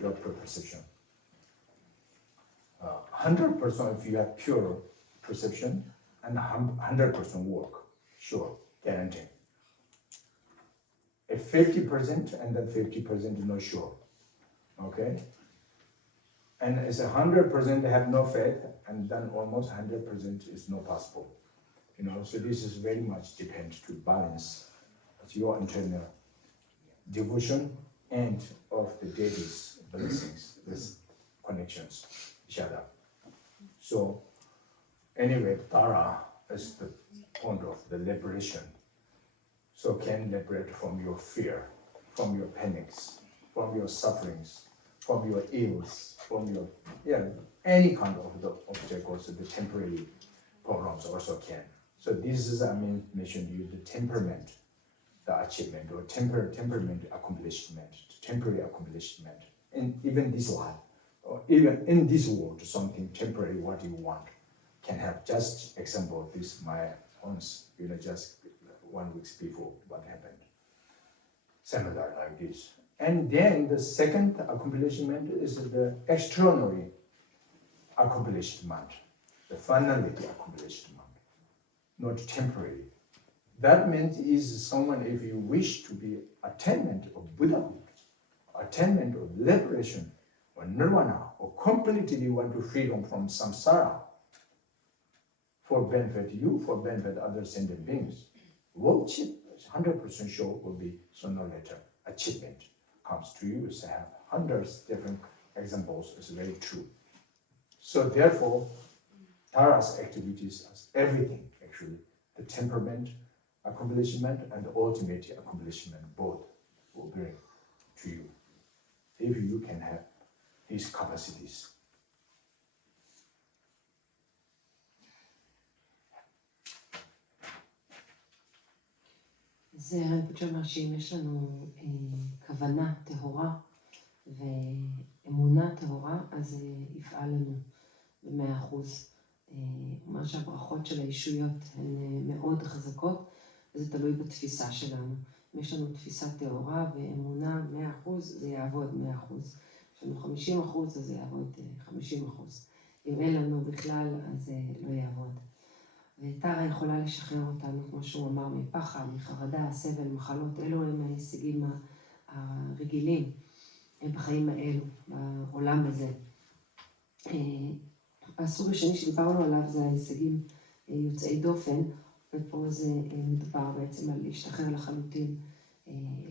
your perception. 100% if you have pure perception and 100% work, sure, guarantee. If 50% and then 50% not sure, okay? And it's 100% have no faith, and then almost 100% is not possible. So this is very much depends to balance your internal devotion and of the deities, blessings, with connections, each other. So anyway, Tara is the point of the liberation. So can liberate from your fear, from your panics, from your sufferings, from your ills, from your, any kind of the obstacles, the temporary problems also can. So this is, mentioned you the temperament, the achievement or temperament accomplishment, temporary accomplishment. And even this life, or even in this world, something temporary, what you want, can have just example, this my own, just 1 week before what happened. Similar like this. And then the second accomplishment is the extraordinary accomplishment, the finality accomplishment, not temporary. That means is someone, if you wish to be attainment of Buddhahood, attainment of liberation, or nirvana, or completely want to freedom from samsara, for benefit you, for benefit other sentient beings, worship, 100% sure will be sooner or later achievement comes to you. So have hundreds different examples. It's very true. So therefore, Tara's activities as everything actually, the temperament, accomplishment and the ultimate accomplishment both will bring to you if you can have these capacities. זה רינפוצ'ה אומר שאם יש לנו כוונה טהורה ואמונה טהורה, אז זה יפעל לנו ב100%. אומר שהברכות של הישויות הן מאוד חזקות, וזה תלוי בתפיסה שלנו. אם יש לנו תפיסה טהורה ואמונה 100%, זה יעבוד 100%. יש לנו 50%, אז זה יעבוד 50%. אם אין לנו בכלל, אז זה לא יעבוד. וטארה יכולה לשחרר אותנו, כמו שהוא אמר, מפחד, מחרדה, סבל, מחלות. אלו הם ההישגים הרגילים בחיים האלו, בעולם הזה. הסוג השני שדיברנו עליו זה ההישגים יוצאי דופן, ופה זה מדובר בעצם על להשתחרר לחלוטין,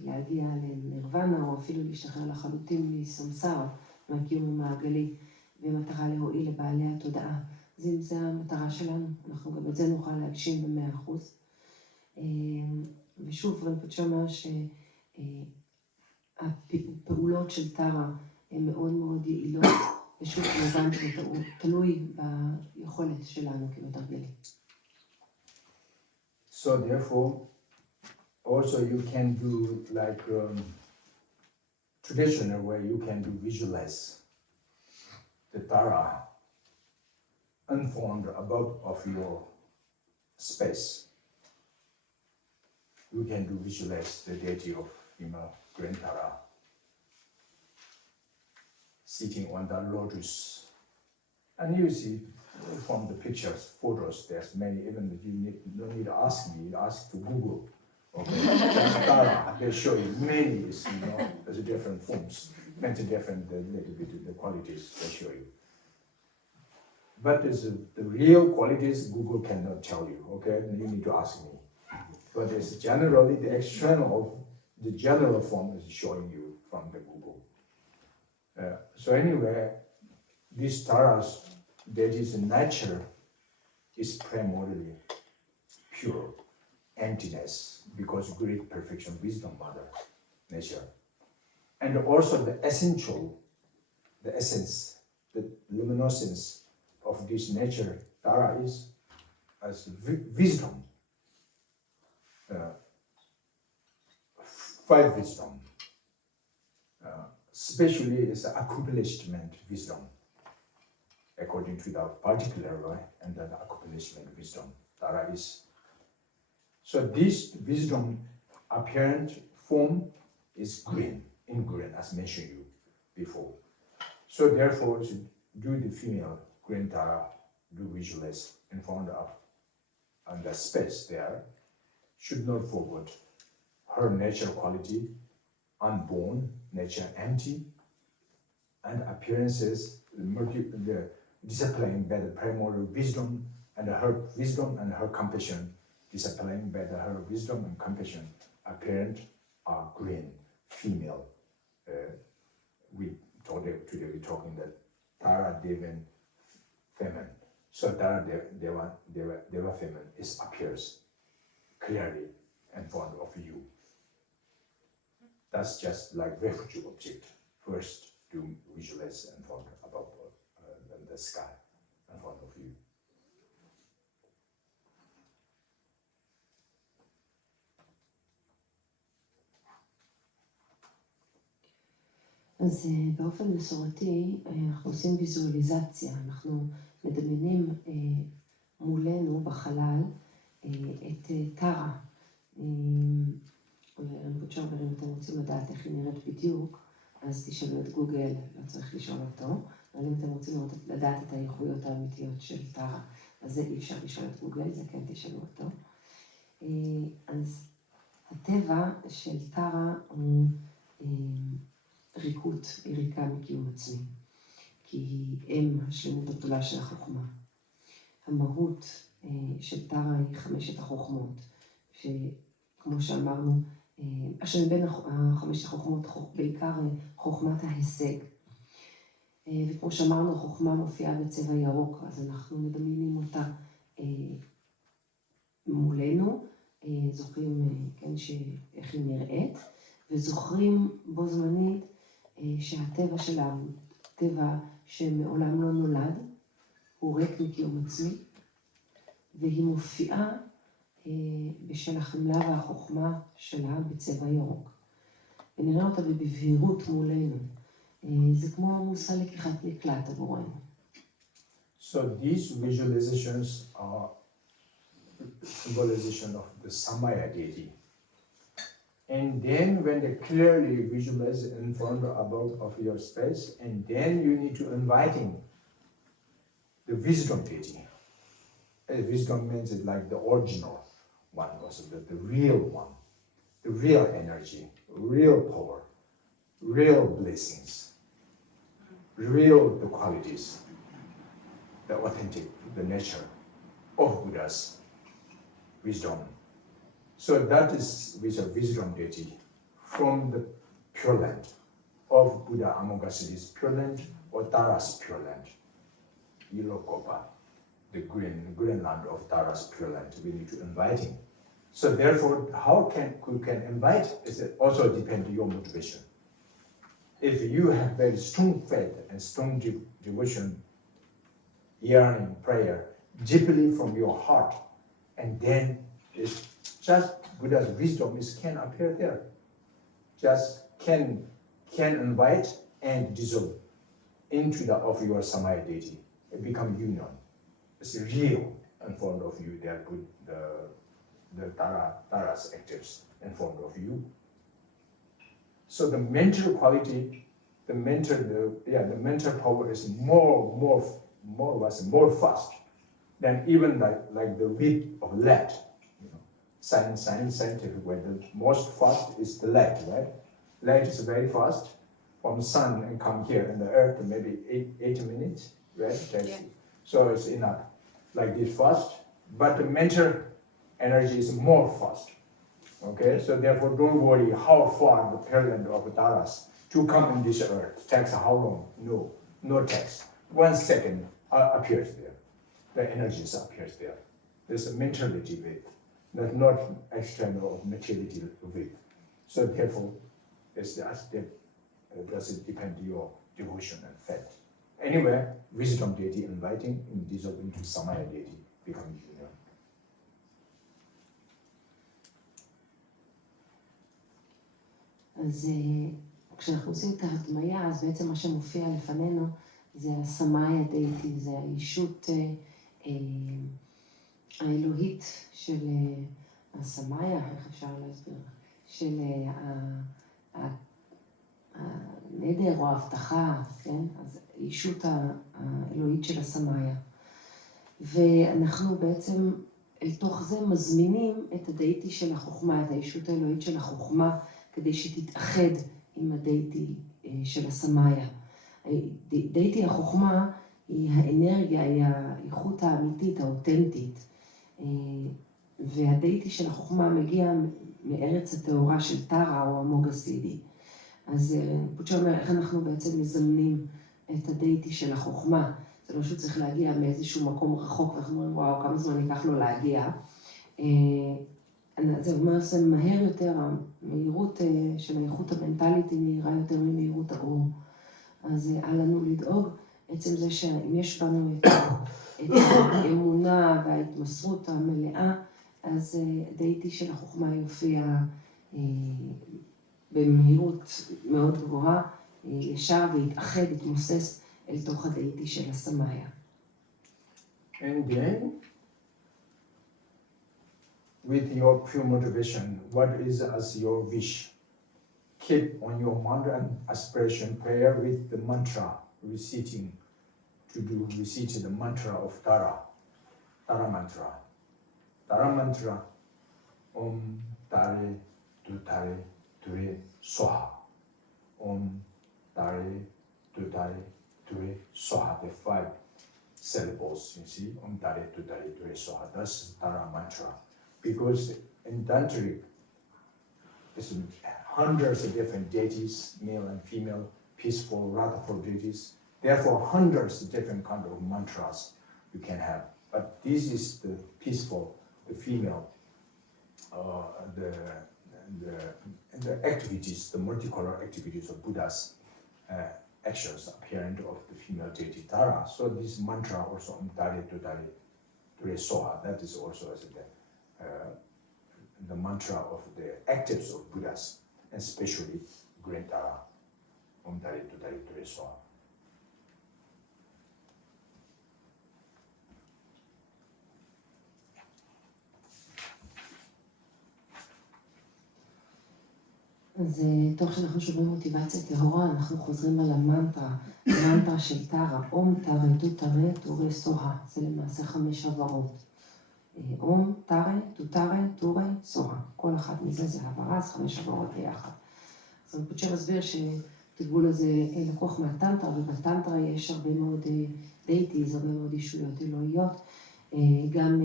להגיע לנירוונה, או אפילו להשתחרר לחלוטין מסמסרה, מהקיום המעגלי, במטרה להועיל לבעלי התודעה. אז אם זו המטרה שלנו, אנחנו גם את זה נוכל להגשים ב100%. ושוב, רינפוצ'ה אומר שהפעולות של טארה הן מאוד מאוד יעילות, ושוב, כמובן, זה תלוי ביכולת שלנו כמתרגלים. So therefore, also you can do like traditional way you can do visualize the Tara unformed above of your space. You can do visualize the deity of Grand Tara sitting on the lotus. And you see from the pictures, photos, there's many, even if you don't need to ask me, ask to Google. Okay, Tara, they show you many, there's different forms, many different, little bit the qualities they show you. But the real qualities Google cannot tell you, okay? You need to ask me. But it's generally the general form is showing you from the Google. So anyway, these Taras, that is nature, is primordially pure, emptiness, because great perfection, wisdom, mother, nature. And also the essence, the luminescence of this nature, Tara is as wisdom, five wisdom, especially is accomplishment wisdom, according to the particular way, and then the accomplishment wisdom, Tara is. So this wisdom apparent form is green, in green, as mentioned you before. So therefore, to do the female Green Tara, do visualize in front of and the space there, should not forget her nature quality, unborn, nature empty, and appearances, the displaying by the primordial wisdom and her compassion, displaying by her wisdom and compassion, apparent are green, female. Today we're talking that Tara Devan feminine. So Tara Deva feminine appears clearly in front of you. That's just like refugee object. First, to visualize in front above the sky in front of you. אז באופן מסורתי אנחנו עושים ויזואליזציה, אנחנו מדמיינים מולנו בחלל את טארה. רינפוצ'ה אומר, אם אתם רוצים לדעת איך היא נראית בדיוק, אז תשאלו את גוגל, לא צריך לשאול אותו, אבל אם אתם רוצים לדעת את האיכויות האמיתיות של טארה, אז זה אי אפשר לשאול את גוגל, זה כן תשאלו אותו. אז הטבע של טארה הוא ריקות, היא ריקה מקיום עצמי, כי היא אם השלמות הגדולה של החוכמה. המהות של טארה היא 5 החוכמות, שכמו שאמרנו, אשר בין 5 החוכמות בעיקר חוכמת ההישג. וכמו שאמרנו, החוכמה מופיעה בצבע ירוק, אז אנחנו מדמיינים אותה מולנו, זוכרים כן, איך היא נראית, וזוכרים בו זמנית שהטבע שלה הוא טבע שמעולם לא נולד, הוא ריק מקיום עצמי, והיא מופיעה בשל החמלה והחוכמה שלה בצבע ירוק. ונראה אותה בבהירות מולנו. זה כמו מושא לקיחת מקלט עבורנו. So these visualizations are symbolization of the Samaya deity. And then when they clearly visualize in front of your space, and then you need to inviting the wisdom deity. Wisdom means it like the original one, also the real one, the real energy, real power, real blessings, real the qualities, the authentic, the nature of Buddha's wisdom. So that is with a wisdom deity from the Pure Land of Buddha Amoghasiddhi's Pure Land or Tara's Pure Land, Ilokopa, the green land of Tara's Pure Land. We need to invite him. So therefore, how we can invite is also depend on your motivation. If you have very strong faith and strong devotion, yearning, prayer, deeply from your heart, and then it's just Buddha's wisdom can appear there. Just can invite and dissolve into the of your Samaya deity. It become union. It's real in front of you. They put the Tara's actives in front of you. So the mental quality, the mental power is more fast than even like the width of lead. Scientific way, the most fast is the light, right? Light is very fast from sun and come here in the earth maybe 8 minutes, right? Yeah. So it's enough, like this fast, but the mental energy is more fast. Okay, so therefore don't worry how far the parallel of Taras to come in this earth. Takes how long? No takes. 1 second appears there. The energies appears there. There's a mentality with. Not external materiality with. So therefore, it's just does it depend on your devotion and faith. Anyway, wisdom deity inviting and dissolving to Samaya deity become union. אז כשאנחנו עושים את ההדמיה, אז בעצם מה שמופיע לפנינו זה הסמאיה דייטי, זה היישות האלוהית של הסמאיה, איך אפשר להסביר? של הנדר או ההבטחה, כן? אז היישות האלוהית של הסמאיה. ואנחנו בעצם אל תוך זה מזמינים את הדייטי של החוכמה, את היישות האלוהית של החוכמה, כדי שתתאחד עם הדייטי של הסמאיה. דייטי החוכמה היא האנרגיה, היא האיכות האמיתית, האותנטית. והדייטי של החוכמה מגיע מארץ התאורה של טארה או המוגסידי. אז רינפוצ'ה אומר איך אנחנו בעצם מזמנים את הדייטי של החוכמה. זה לא שהוא צריך להגיע מאיזשהו מקום רחוק, ואנחנו אומרים וואו כמה זמן ייקח לו להגיע. זה אומר זה מהר יותר, המהירות של האיכות המנטלית היא מהירה יותר ממהירות האור. אז על לנו לדאוג עצם זה שאם יש בנו את האמונה וההתמסרות המלאה, אז הדייטי של החוכמה יופיע במהירות מאוד גבוהה, ישר ויתאחד, יתמוסס אל תוך הדייטי של הסמאיה. And then, with your pure motivation, what is as your wish? Keep on your mantra and aspiration prayer with the mantra, reciting the mantra of Tara, Tara mantra. Tara mantra, Om Tare Tutare Ture Soha. Om Tare Tutare Ture Soha, the 5 syllables, you see, Om Tare Tutare Ture Soha. That's Tara mantra. Because in Tantric, there's hundreds of different deities, male and female, peaceful, wrathful deities. Therefore, hundreds of different kind of mantras you can have. But this is the peaceful, the female, the activities, the multicolor activities of Buddha's actions apparent of the female deity Tara. So this mantra also Tare Tutare Ture Soha, that is also as the mantra of the actives of Buddhas, especially Great Tara. Om Tare Tutare Ture Soha. אז תוך שאנחנו שומעים מוטיבציה טהורה, אנחנו חוזרים על המנטרה של טארה, אום טארה טוטרה טורה סוהה, זה למעשה 5 הברות. אום טארה טוטרה טורה סוהה, כל אחת מזה זה הברה, אז 5 הברות ביחד. אז רינפוצ'ה מסביר שהתרגול הזה לקוח מהטנטרה, ובטנטרה יש הרבה מאוד דייטיז, הרבה מאוד אישויות אלוהיות, גם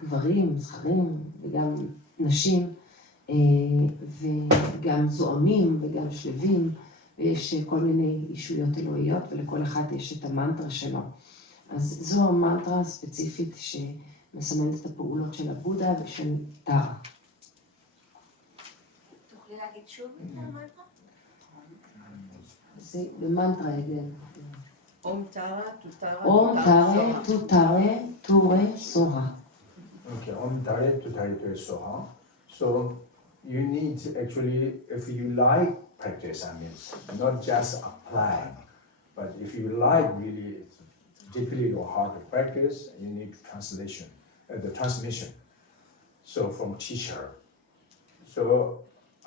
גברים, זכרים וגם נשים, וגם זועמים וגם שלווים, ויש כל מיני אישויות אלוהיות, ולכל אחד יש את המנטרה שלו. אז זו המנטרה הספציפית שמסמלת את הפעולות של הבודהה ושל טארה. תוכלי להגיד שוב את המנטרה? זה במנטרה יגן. אום טארה, טוטרה, אום טארה, טוטרה, טורה, סוהה. Okay, Om Tare Tutare Ture Soha. So you need actually, if you like practice, I mean, not just applying, but if you like really deeply your heart to practice, you need translation, the transmission. So from teacher. So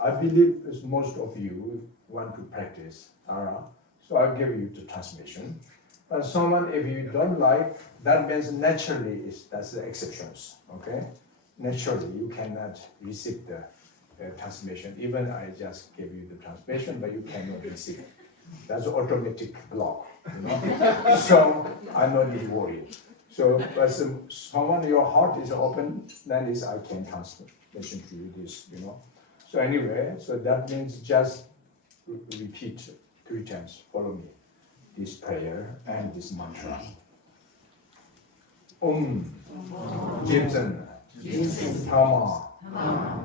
I believe as most of you want to practice Tara, so I'll give you the transmission. But someone, if you don't like, that means naturally that's the exceptions, okay? Naturally, you cannot receive the transmission. Even I just gave you the transmission, but you cannot receive it. That's automatic block, you know? So I'm not really worried. So as someone, your heart is open, then I can translation to you this, you know? So anyway, so that means just repeat 3 times, follow me. This prayer and this mantra. Om, Jibzen, Tama,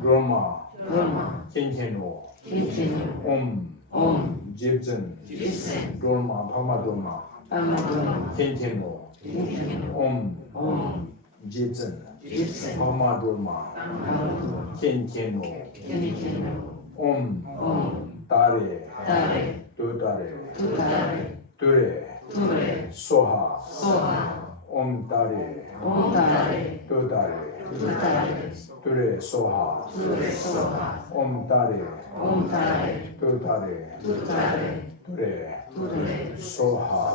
Roma, Kinkeno, Om, Jibzen, Roma, Pama Roma, Kinkeno, Om, Jibzen, Pama Roma, Kinkeno, Om, Tare, Tutare, Ture, Soha, Om Tare, Tutare, Ture, Soha, Om Tare, Tutare, Ture, Soha.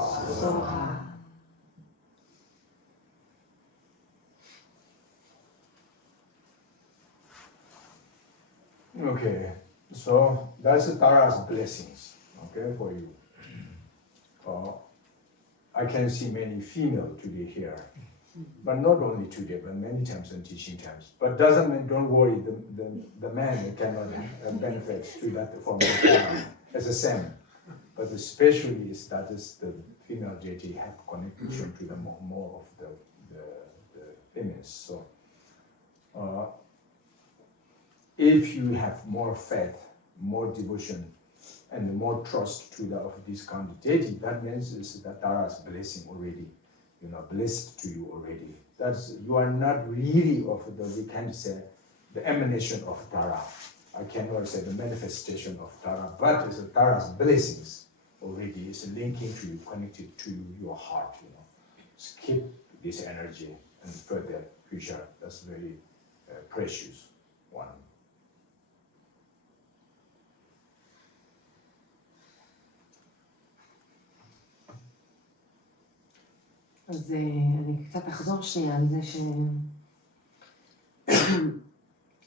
Okay, so that's Tara's blessings, okay, for you. I can see many female today here, but not only today, but many times in teaching times. But doesn't mean don't worry, the man cannot benefit to that form of Tara. It's the same. But especially is that is the female deity have connection to the more of the females. So if you have more faith, more devotion, and more trust to of this kind of deity, that means is that Tara's blessing already, you know, blessed to you already. That's you are not really of the, we can say, the emanation of Tara. I cannot say the manifestation of Tara, but it's Tara's blessings already is linking to you, connected to your heart, you know. Just keep this energy and further future. That's very precious one. אז אני קצת אחזור שנייה על זה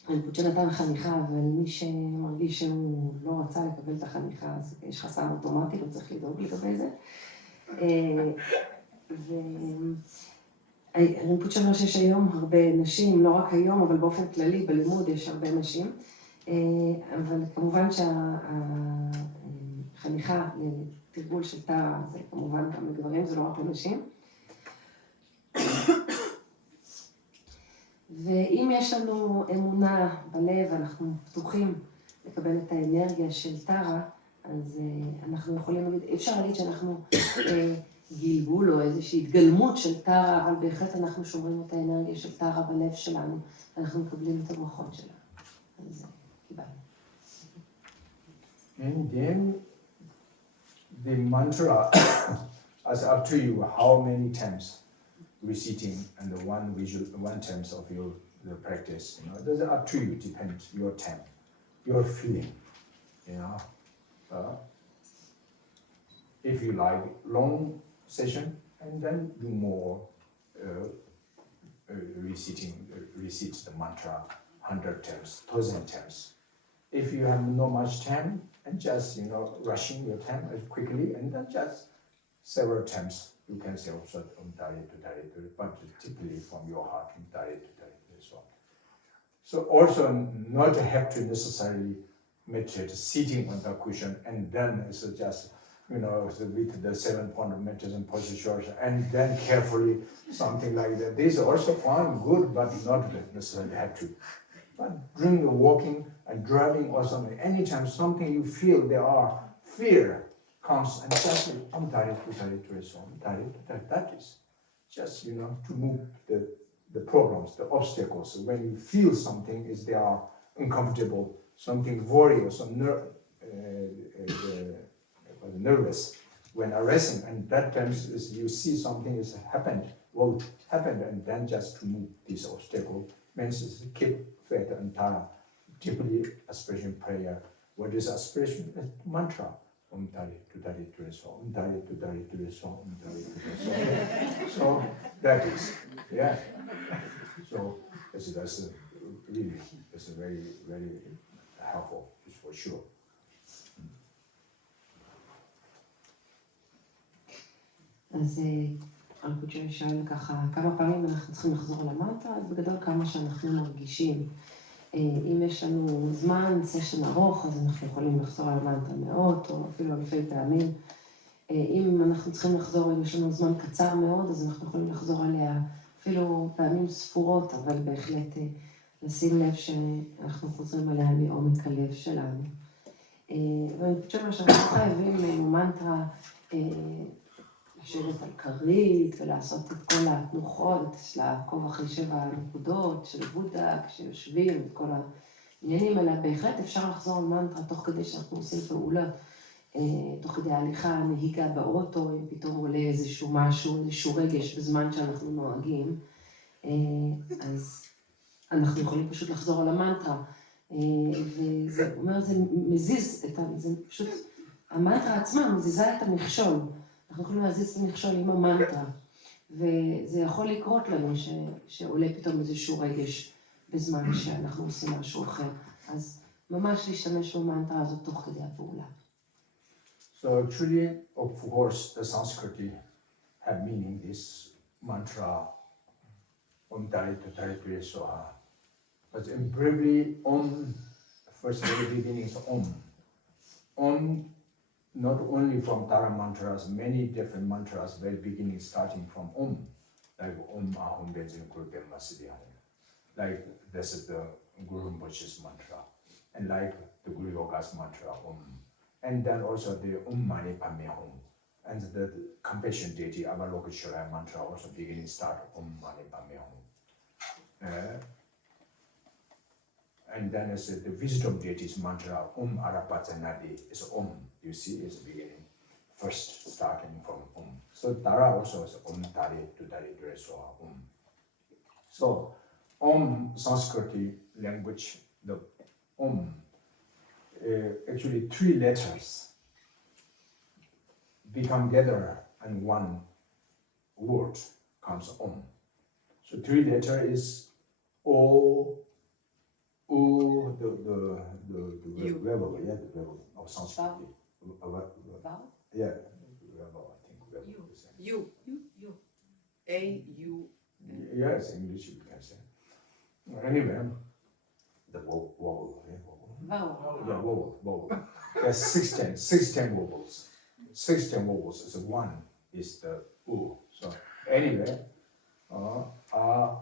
רינפוצ'ה נתן חניכה, אבל מי שמרגיש שהוא לא רצה לקבל את החניכה, אז יש חסם אוטומטי, לא צריך לדאוג לגבי זה. רינפוצ'ה אומר שיש היום הרבה נשים, לא רק היום, אבל באופן כללי, בלימוד יש הרבה נשים. אבל כמובן שהחניכה לתרגול של טארה, זה כמובן גם לגברים, זה לא רק לנשים. ואם יש לנו אמונה בלב, אנחנו פתוחים לקבל את האנרגיה של טארה, אז אנחנו יכולים להגיד, אפשר להגיד שאנחנו גלגול או איזושהי התגלמות של טארה, אבל בהחלט אנחנו שומרים את האנרגיה של טארה בלב שלנו, ואנחנו מקבלים את הברכות שלה. אז קיבלנו. And then the mantra is up to you how many times reciting and the one times of your the practice. You know, that's up to you. Depends your time, your feeling. You know, if you like long session, and then do more recite the mantra 100 times, 1,000 times. If you have not much time, and just rushing your time quickly, and then just several times you can say also but typically from your heart so on. So also not have to necessarily meditate sitting on the cushion and then it's just with the 7-point meditation position and then carefully something like that. This is also fine, good, but not necessarily have to. But during the walking and driving or something, anytime something you feel there are fear comes and just that is just to move the problems, the obstacles. When you feel something is they are uncomfortable, something worry or some nervous when arising, and that times is you see something is happened, and then just to move this obstacle means is keep faith and Tara. Typically aspiration prayer. What is aspiration? Mantra. So that is, yeah. So that's really very, very helpful, it's for sure. אז רינפוצ'ה שואל ככה, כמה פעמים אנחנו צריכים לחזור על המנטרה, אז בגדול כמה שאנחנו מרגישים. אם יש לנו זמן, סשן ארוך, אז אנחנו יכולים לחזור על המנטרה מאות, או אפילו אלפי פעמים. אם אנחנו צריכים לחזור, אם יש לנו זמן קצר מאוד, אז אנחנו יכולים לחזור עליה אפילו פעמים ספורות, אבל בהחלט לשים לב שאנחנו חוזרים עליה מעומק הלב שלנו. ואני חושבת שאנחנו חייבים מנטרה, לשבת על כרית ולעשות את כל התנוחות, לעקוב אחרי 7 נקודות של בודהה, כשיושבים, את כל העניינים האלה. בהחלט אפשר לחזור על מנטרה תוך כדי שאנחנו עושים פעולה, תוך כדי ההליכה, נהיגה באוטו, אם פתאום עולה איזשהו משהו, איזשהו רגש בזמן שאנחנו נוהגים, אז אנחנו יכולים פשוט לחזור על המנטרה. וזה אומר, זה מזיז, זה פשוט, המנטרה עצמה מזיזה את המכשול. אנחנו יכולים להזיז את המכשול עם המנטרה, וזה יכול לקרות לנו שעולה פתאום איזשהו רגש בזמן שאנחנו עושים משהו אחר. אז ממש להשתמש במנטרה הזאת תוך כדי הפעולה. So actually, of course, the Sanskrit have meaning, this mantra, Om Tari Tari Kriya Swaha. But invariably, Om, first very beginning is Om. Om, not only from Tara mantras, many different mantras, very beginning starting from Om, like Om Ahom Benzin Guru Brahma Siddhi Om. Like this is the Guru Rinpoche's mantra, and like the Guru Yoga's mantra, Om. And then also the Om Mani Padme Hum, and the compassion deity Avalokiteshvara mantra also beginning start Om Mani Padme Hum. And then is the wisdom deity's mantra Om Arapatanadi is Om. You see, is beginning first starting from Om. So Tara also is Om Tari to Tari Dreswa Om. So Om Sanskrit language, the Om. Actually 3 letters become together and one word comes Om. So 3 letter is O, U, the vowel, yeah, the vowel of Sanskrit. Vowel? Yeah, vowel, I think vowel is the same. U. A, U. Yes, English you can say. Anyway, the vowel, yeah, vowel. Vowel. Yeah, vowel. There's 16 vowels. 16 vowels is 1 is the U. So anyway, A,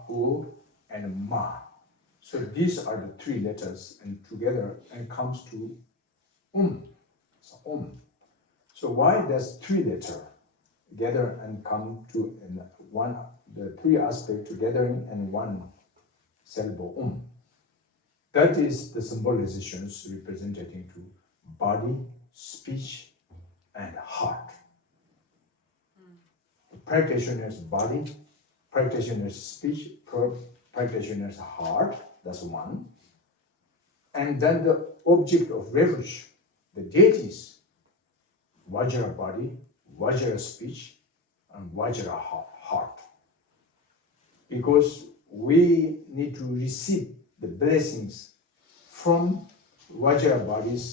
U, and Ma. So these are the 3 letters and together and comes to So So why does 3 letters together and come to one, the 3 aspects together and 1 syllable That is the symbolizations representing to body, speech, and heart. The practitioner's body, practitioner's speech, practitioner's heart, that's one. And then the object of reverence, the deities, Vajra body, Vajra speech, and Vajra heart. Because we need to receive the blessings from Vajra body's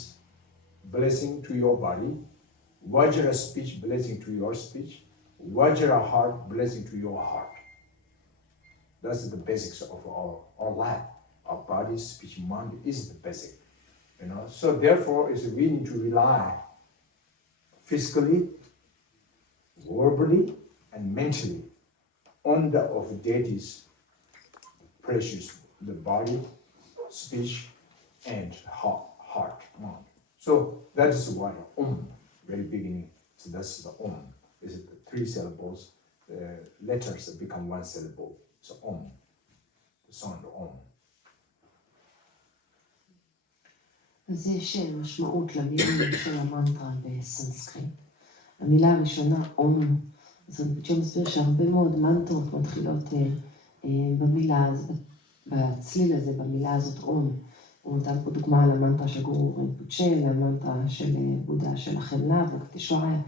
blessing to your body, Vajra speech blessing to your speech, Vajra heart blessing to your heart. That's the basics of our life. Our body, speech, mind is the basic. So therefore, we need to rely physically, verbally, and mentally on the of deities, precious, the body, speech, and heart. So that is why very beginning. So that's the is the 3 syllables. The letters become 1 syllable. So the sound אז יש משמעות למילים של המנטרה בסנסקריט. המילה הראשונה, אז רינפוצ'ה מסביר שהרבה מאוד מנטרות מתחילות במילה, בצליל הזה, במילה הזאת הוא נותן פה דוגמה למנטרה של גורו רינפוצ'ה, למנטרה של בודהה של החמלה והקטישוריה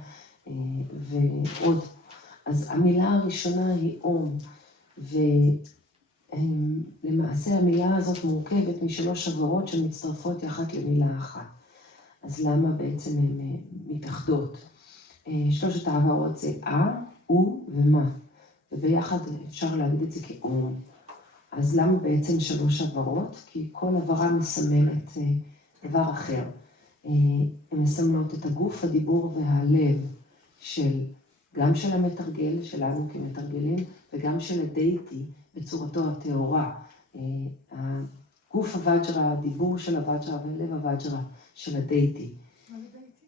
ועוד. אז המילה הראשונה היא ולמעשה המילה הזאת מורכבת משלוש עברות שמצטרפות יחד למילה אחת. אז למה בעצם הן מתאחדות? שלושת העברות זה ומה, וביחד אפשר להגיד את זה כאום. אז למה בעצם 3 עברות? כי כל עברה מסמלת דבר אחר. הן מסמלות את הגוף, הדיבור והלב גם של המתרגל, שלנו כמתרגלים, וגם של הדייטי בצורתו הטהורה. הגוף הוואג'רה, הדיבור של הוואג'רה ולב הוואג'רה של הדייטי. מה זה דייטי?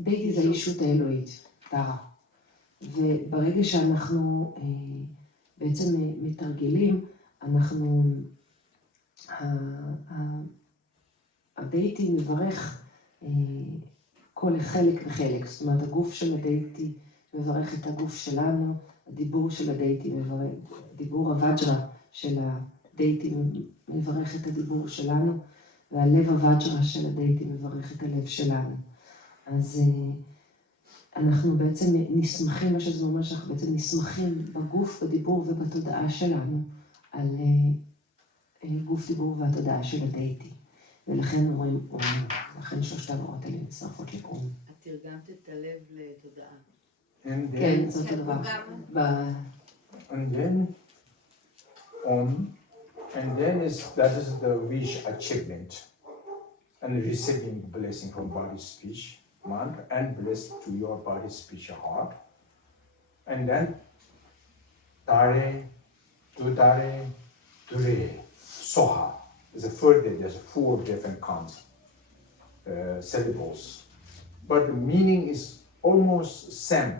דייטי זה היישות האלוהית, טארה. וברגע שאנחנו בעצם מתרגלים, הדייטי מברך כל חלק וחלק. זאת אומרת, הגוף של הדייטי מברך את הגוף שלנו, הדיבור של הדייטי מברך, דיבור הוואג'רה של הדייטי מברך את הדיבור שלנו, והלב הוואג'רה של הדייטי מברך את הלב שלנו. אז אנחנו בעצם נסמכים, מה שזה אומר שאנחנו בעצם נסמכים בגוף, בדיבור ובתודעה שלנו, על גוף, דיבור והתודעה של הדייטי. ולכן אומרים לכן 3 העברות האלה מצטרפות לאום. את תרגמת את הלב לתודעה. כן, זאת הדבר. And then that is the wish achievement and receiving blessing from body, speech, mind, and blessed to your body, speech, heart. And then tare, ture, soha. There's 4 different kinds, syllables. But the meaning is almost same.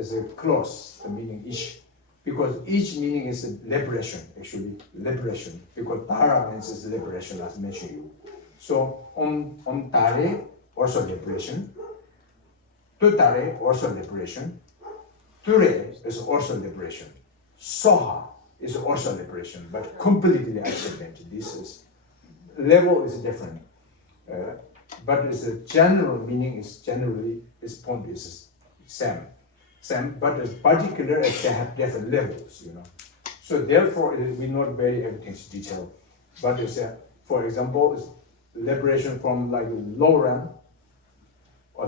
As a close, the meaning each. Because each meaning is a liberation, actually, liberation. Because Tara means is liberation, as mentioned you. So, tare, also liberation. Tare, also liberation. Ture is also liberation. Soha is also liberation, but completely accepted. This is, level is different. But the general meaning is generally, this point is same, but it's particular as they have different levels, So therefore, we not very everything's detailed. But it's for example, it's liberation from like low realm, or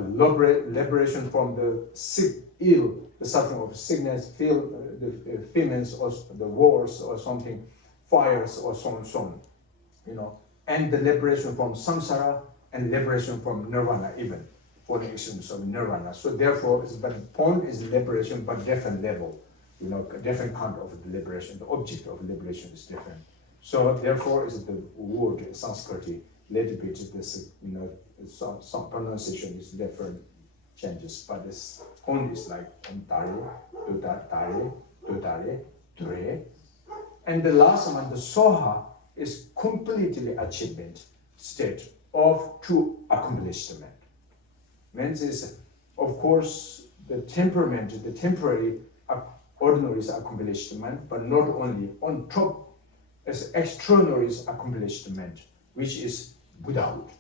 liberation from the sick, ill, the suffering of sickness, the famines, or the wars, or something, fires, or so on, And the liberation from samsara and liberation from nirvana, even. For the existence of nirvana. So therefore, but the point is liberation, but different level, different kind of liberation. The object of liberation is different. So therefore, is the word in Sanskrit, little bit this, some pronunciation is different changes, but this point is like tare, ture. And the last one, the soha, is completely achievement state of true accomplishment. Means is, of course, the temperament, the temporary, ordinary accomplishment, but not only on top as extraordinary accomplishment, which is Buddhahood.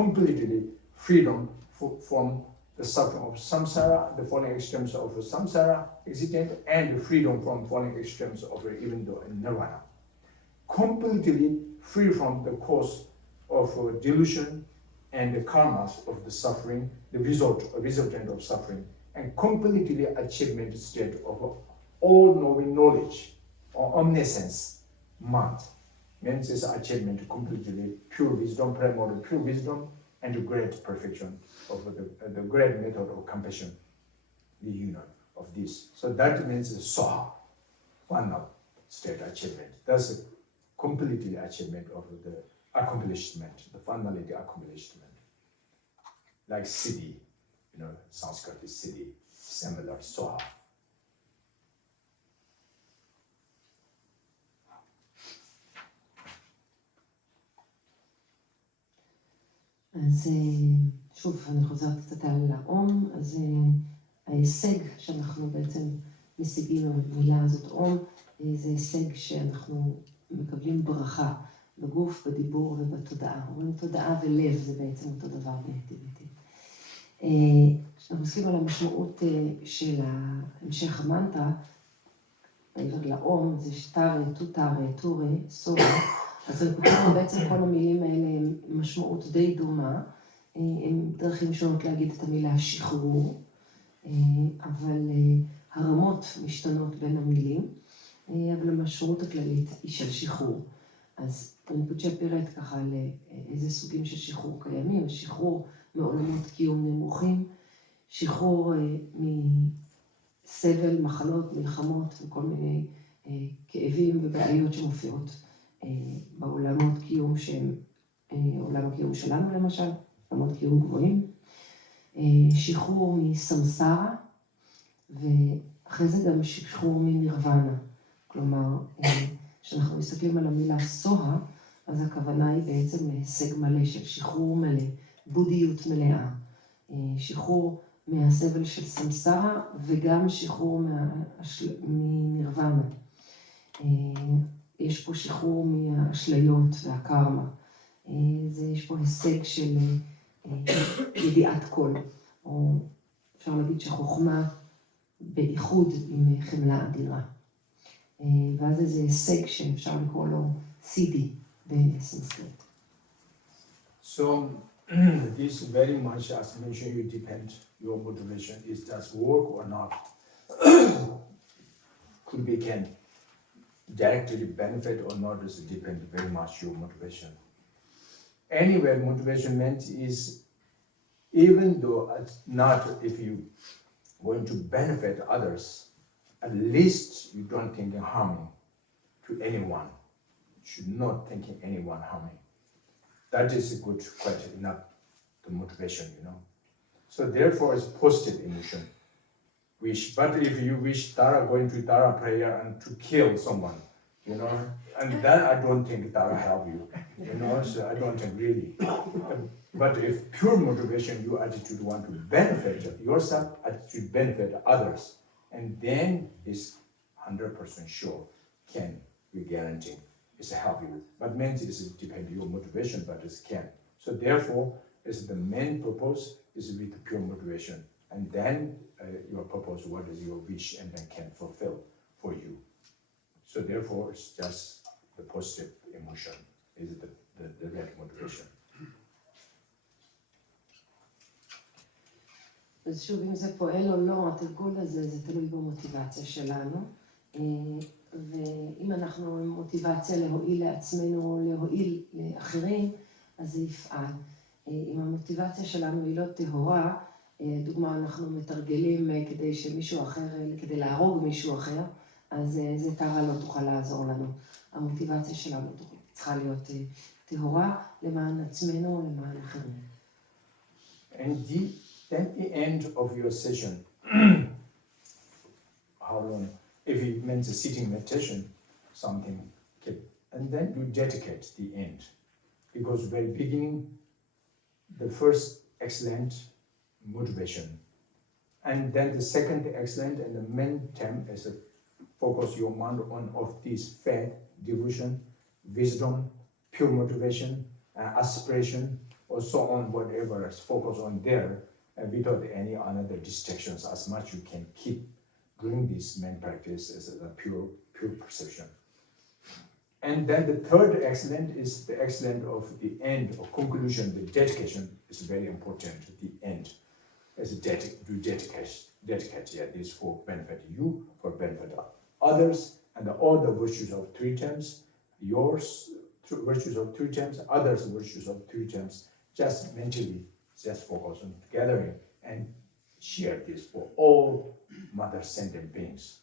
Completely freedom from the suffering of samsara, the falling extremes of samsara existence, and freedom from falling extremes of even the nirvana. Completely free from the cause of delusion and the karmas of the suffering, the resultant of suffering, and completely achievement state of all-knowing knowledge or omniscience, mind. Means this achievement completely pure wisdom, primordial pure wisdom, and the great perfection of the great method of compassion, the union of this. So that means the soha, final state achievement. That's a completely achievement of the accomplishment, the finality accomplishment. Like siddhi, Sanskrit is siddhi, similar soha. אז שוב, אני חוזרת קצת על האום, אז ההישג שאנחנו בעצם משיגים במילה הזאת אום, זה הישג שאנחנו מקבלים ברכה בגוף, בדיבור ובתודעה. אומרים תודעה ולב זה בעצם אותו דבר באטיביטי. כשאנחנו מסתכלים על המשמעות של המשך המנטרה, מעבר לאום, זה שטארה, טוטארה, טורה, סורה, אז בעצם כל המילים האלה הם משמעות די דומה, הם דרכים שונות להגיד את המילה שחרור, אבל הרמות משתנות בין המילים, אבל המשמעות הכללית היא של שחרור. אז רינפוצ'ה פירט ככה על איזה סוגים של שחרור קיימים, שחרור מעולמות קיום נמוכים, שחרור מסבל, מחלות, מלחמות וכל מיני כאבים ובעיות שמופיעות בעולמות קיום שהם עולם הקיום שלנו למשל, עולמות קיום גבוהים, שחרור מסמסרה, ואחרי זה גם שחרור מנירוונה. כלומר, כשאנחנו מסתכלים על המילה סוהה, אז הכוונה היא בעצם להישג מלא של שחרור מלא, בודהיות מלאה, שחרור מהסבל של סמסרה וגם שחרור מנירוונה. יש פה שחרור מהאשליות והקרמה. יש פה הישג של ידיעת כל, או אפשר להגיד שחוכמה באיחוד עם חמלה אדירה. ואז איזה הישג שאפשר לקרוא לו סידי בסנסקריט. So this very much, as mentioned, you depend your motivation is does work or not. Could be can directly benefit or not is depend very much your motivation. Anyway, motivation meant is even though not if you going to benefit others, at least you don't think harming to anyone. You should not think anyone harming. That is a good, quite enough the motivation, So therefore, it's positive emotion. Wish, but if you wish Tara going to Tara prayer and to kill someone, and then I don't think Tara help you, So I don't think really. But if pure motivation, your attitude want to benefit yourself, attitude benefit others, and then it's 100% sure can be guaranteed. It's help you. But means it depends your motivation, but it can. So therefore, it's the main purpose is with pure motivation, and then your purpose, what is your wish, and then can fulfill for you. So therefore, it's just the positive emotion is the right motivation. אז שוב, אם זה פועל או לא, התרגול הזה, זה תלוי במוטיבציה שלנו. ואם אנחנו עם מוטיבציה להועיל לעצמנו או להועיל לאחרים, אז זה יפעל. אם המוטיבציה שלנו היא לא טהורה, דוגמה, אנחנו מתרגלים כדי שמישהו אחר, כדי להרוג מישהו אחר, אז זה טארה לא תוכל לעזור לנו. המוטיבציה שלנו צריכה להיות טהורה למען עצמנו או למען אחרים. Then the end of your session, how long? If it means a sitting meditation, something, and then you dedicate the end. Because very beginning, the first excellent motivation. And then the second excellent and the main term is to focus your mind on of these faith, devotion, wisdom, pure motivation, aspiration, or so on, whatever is focused on there, without any other distractions. As much you can keep doing this main practice as a pure perception. And then the third excellent is the excellent of the end or conclusion. The dedication is very important. The end is dedicate. Yeah, this for benefit you, for benefit of others, and all the virtues of three terms. Yours virtues of three terms, others virtues of three terms. Just mentally, just focus on gathering and share this for all mother sentient beings,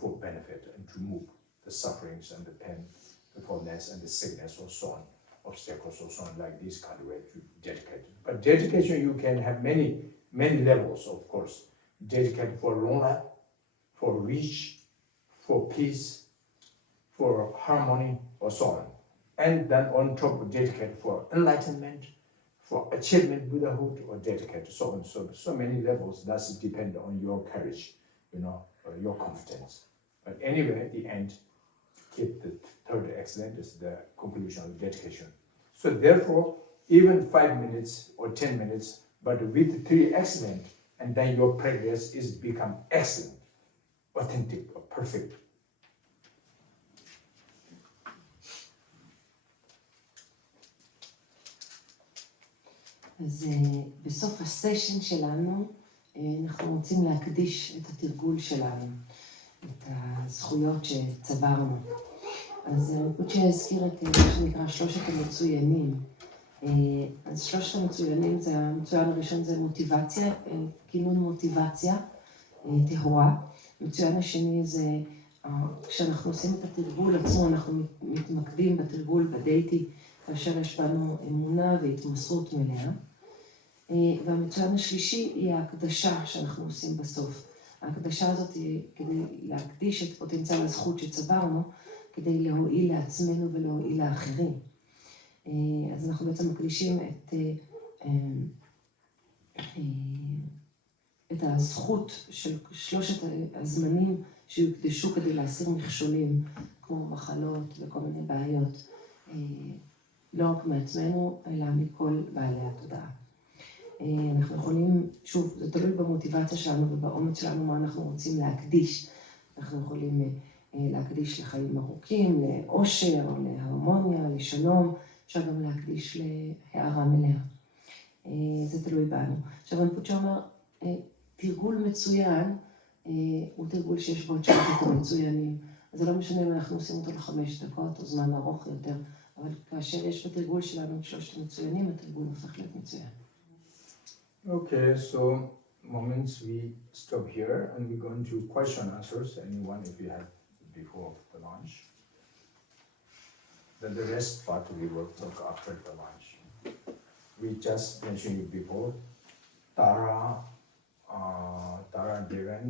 for benefit and to remove the sufferings and the pain, the fullness and the sickness or so on, obstacles or so on, like this kind of way to dedicate. But dedication, you can have many levels, of course. Dedicate for long life, for reach, for peace, for harmony or so on. And then on top, dedicate for enlightenment, for achievement, Buddhahood, or dedicate so on. So many levels. Does depend on your courage, or your confidence. But anyway, at the end, keep the third excellent is the conclusion of dedication. So therefore, even 5 minutes or 10 minutes, but with three excellent, and then your practice is become excellent, authentic, or perfect. אז בסוף הסשן שלנו אנחנו רוצים להקדיש את התרגול שלנו, את הזכויות שצברנו. אז רינפוצ'ה הזכיר את מה שנקרא שלושת המצוינים. אז שלושת המצוינים, המצוין הראשון זה מוטיבציה, כינון מוטיבציה, טהורה. המצוין השני זה כשאנחנו עושים את התרגול עצמו, אנחנו מתמקדים בתרגול בדייטי, כאשר יש בנו אמונה והתמסרות מלאה. והמצוין השלישי היא ההקדשה שאנחנו עושים בסוף. ההקדשה הזאת היא כדי להקדיש את פוטנציאל הזכות שצברנו, כדי להועיל לעצמנו ולהועיל לאחרים. אז אנחנו בעצם מקדישים את הזכות של שלושת הזמנים שיוקדשו כדי להסיר מכשולים, כמו מחלות וכל מיני בעיות, לא רק מעצמנו, אלא מכל בעלי התודעה. אנחנו יכולים, שוב, זה תלוי במוטיבציה שלנו ובאומץ שלנו, מה אנחנו רוצים להקדיש. אנחנו יכולים להקדיש לחיים ארוכים, לאושר, להרמוניה, לשלום, אפשר גם להקדיש להערה מלאה. זה תלוי בנו. עכשיו, רינפוצ'ה אומר, תרגול מצוין הוא תרגול שיש בו את שלושת המצוינים. אז זה לא משנה אם אנחנו עושים אותו ל5 דקות או זמן ארוך יותר, אבל כאשר יש בתרגול שלנו את שלושת המצוינים, התרגול הופך להיות מצוין. Okay, so moments we stop here and we go into question answers. Anyone, if you have before the lunch. Then the rest part we will talk after the lunch. We just mentioned it before. Tara given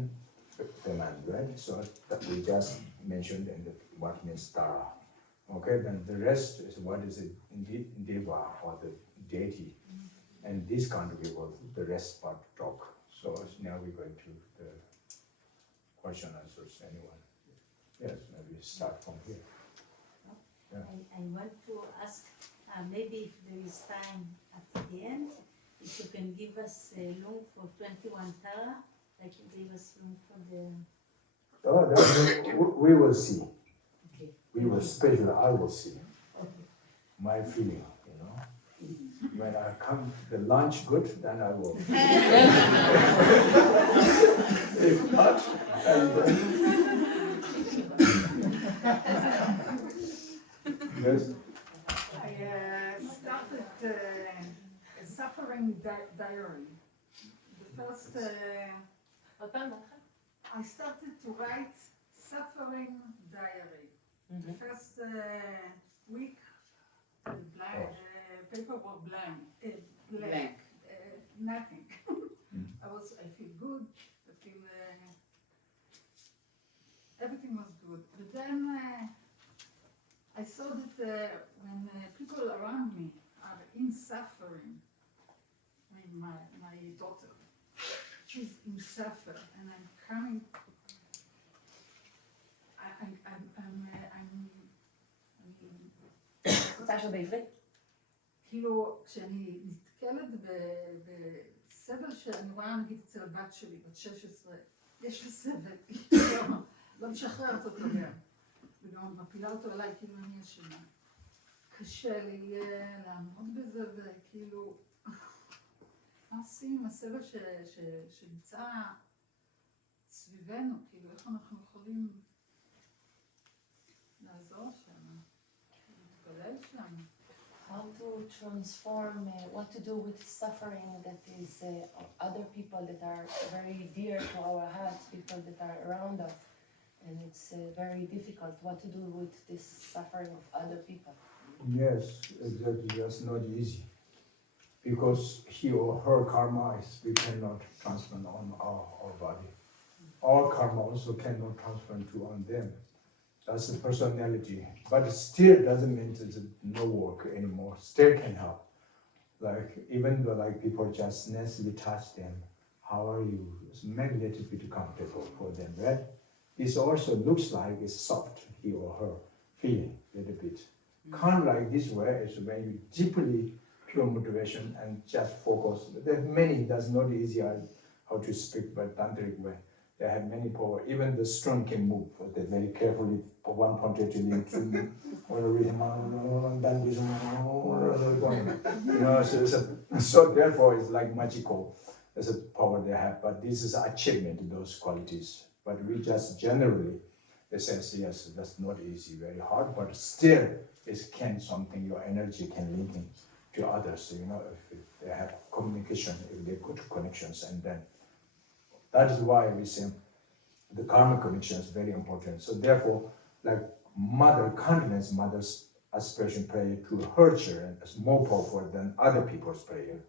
command, right? So that we just mentioned in the what means Tara. Okay, then the rest is what is it? Deva or the deity. And this kind of people, the rest part talk. So now we're going to the question answers. Anyone? Yes, maybe start from here. Yeah. I want to ask, maybe if there is time at the end, if you can give us a loan for 21 Tara, like you gave us loan for the... Oh, we will see. Okay. We will special, I will see. Okay. My feeling, When I come the lunch good, then I will. If not, and then... Yes. I started a suffering diary. The first, I started to write suffering diary. The first week, paper was blank, nothing. I feel good. I feel everything was good. But then I saw that when people around me are in suffering, my daughter, she's in Sefer, and I'm coming. רוצה לשאול בעברית? כאילו, כשאני נתקלת בסבל שאני רואה, נגיד, אצל הבת שלי, בת 16, יש לה סבל, לא משחררת אותו גם, וגם מפילה אותו עליי, כאילו אני אשמה. קשה לי לעמוד בזה, וכאילו, מה עושים עם הסבל שנמצא סביבנו, כאילו, איך אנחנו יכולים לעזור שם, להתפלל שם. How to transform, what to do with suffering that is other people that are very dear to our hearts, people that are around us, and it's very difficult. What to do with this suffering of other people? Yes, exactly. That's not easy. Because he or her karma is we cannot transfer on our body. Our karma also cannot transfer on them. That's the personality. But it still doesn't mean there's no work anymore. Still can help. Like even though like people just necessarily touch them, how are you? It's make a little bit comfortable for them, right? This also looks like it's soft, he or her feeling a little bit. Kind of like this way is when you deeply pure motivation and just focus. There are many, that's not easy how to speak, but tantric way. They have many power. Even the stone can move. They very carefully put one pointer to the two, or then this one. You know, so therefore it's like magical. There's a power they have. But this is achievement, those qualities. But we just generally, they say yes, that's not easy, very hard. But still, it can something. Your energy can link in to others. You know, if they have communication, if they good connections, and then. That is why we say the karmic connection is very important. So therefore, like mother kindness, mother's aspiration prayer to her children is more powerful than other people's prayer.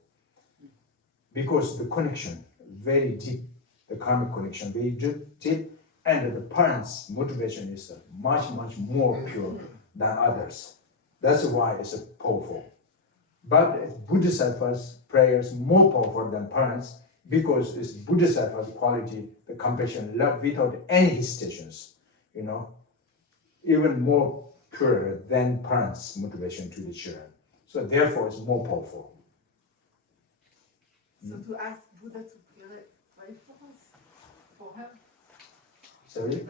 Because the connection, very deep, the karmic connection, very deep, and the parents' motivation is much, much more pure than others. That's why it's powerful. But Bodhisattva's prayer is more powerful than parents, because it's Bodhisattva's quality, the compassion, love without any hesitations, you know, even more pure than parents' motivation to the children. So therefore, it's more powerful. So to ask Buddha to pray for us, for her. Sorry?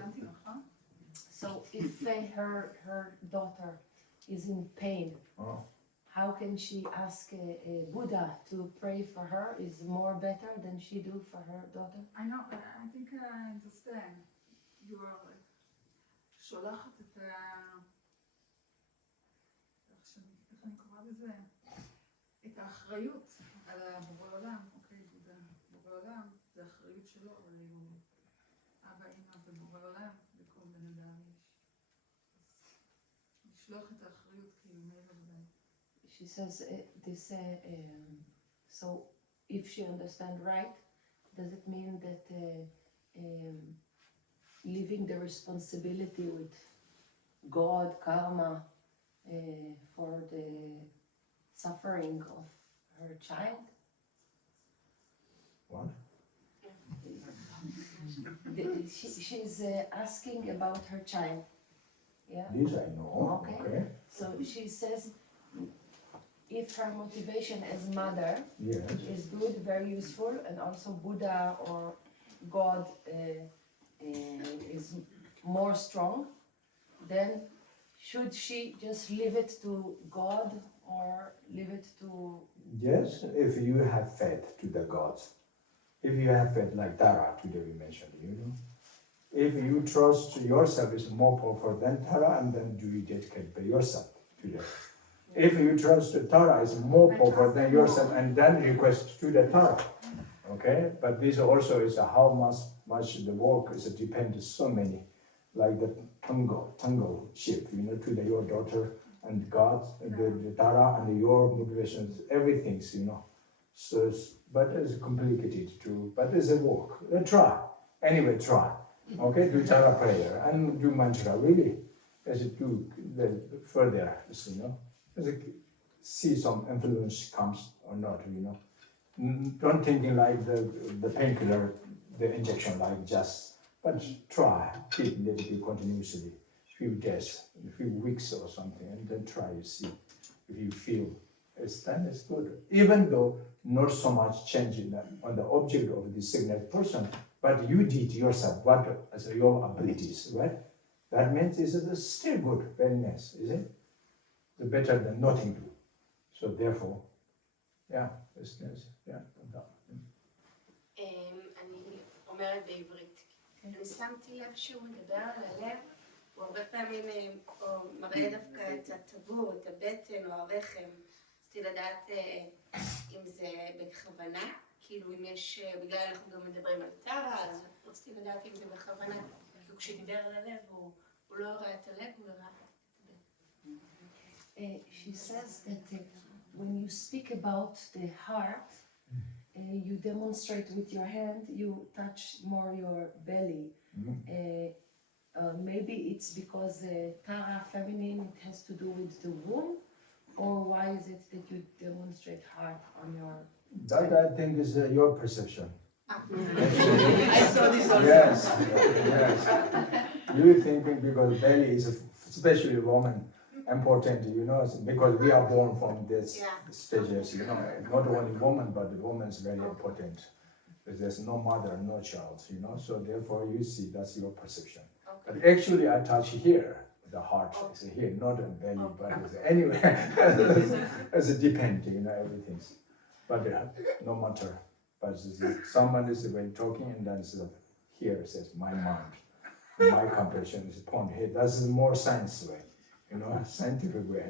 So if her daughter is in pain, how can she ask Buddha to pray for her? Is more better than she do for her daughter? I know, I think I understand. You are שולחת את איך אני קוראה לזה? את האחריות על הבורא עולם. אוקיי, בודה, בורא עולם, זה האחריות שלו, אבל הוא אבא, אמא ובורא עולם, לכל בן אדם יש. לשלוח את האחריות כאילו מעבר לזה. She says this, so if she understand right, does it mean that leaving the responsibility with God, karma, for the suffering of her child? What? She's asking about her child. Yeah? This I know. Okay. So she says, if her motivation as mother Yes. is good, very useful, and also Buddha or God is more strong, then should she just leave it to God or leave it to... Yes, if you have faith to the gods. If you have faith like Tara today we mentioned, you know. If you trust yourself is more powerful than Tara, and then do you dedicate by yourself to them. If you trust Tara is more powerful than yourself, and then request to the Tara. Okay, but this also is how much the work is depends so many, like the tango ship, you know, to your daughter and God, the Tara and your motivations, everything's, you know. So, but it's complicated too. But it's a work. Try anyway. Try. Okay, do Tara prayer and do mantra. Really, as it do the further, you know. See some influence comes or not, you know. don't thinking like the painkiller, the injection like just, but try, keep a little bit continuously, few days, a few weeks or something, and then try, you see, if you feel then it's good. Even though not so much change on the object of the signet person, but you did yourself, what as your abilities, right? That means it's still good, very nice, is it? It's better than nothing do. So therefore, yeah, it's nice, yeah. אני אומרת בעברית. אני שמתי לב שהוא מדבר על הלב, הוא הרבה פעמים מראה דווקא את הטבור, את הבטן או הרחם. רציתי לדעת אם זה בכוונה, כאילו אם יש, בגלל אנחנו גם מדברים על טארה, אז רציתי לדעת אם זה בכוונה. כשדיבר על הלב, הוא לא ראה את הלב, הוא ראה את הבטן. She says that when you speak about the heart, you demonstrate with your hand, you touch more your belly. Maybe it's because Tara feminine, it has to do with the womb, or why is it that you demonstrate heart on your... That I think is your perception. I saw this also. Yes, yes. You thinking because belly is, especially woman, important, you know, because we are born from this stages, you know, not only woman, but the woman is very important. There's no mother, no child, you know, so therefore you see that's your perception. But actually I touch here, the heart is here, not the belly, but it's anyway, it's depending, you know, everything. But no matter, but someone is when talking and then here it says my mind, my comprehension is point here. That's more science way, you know, scientific way,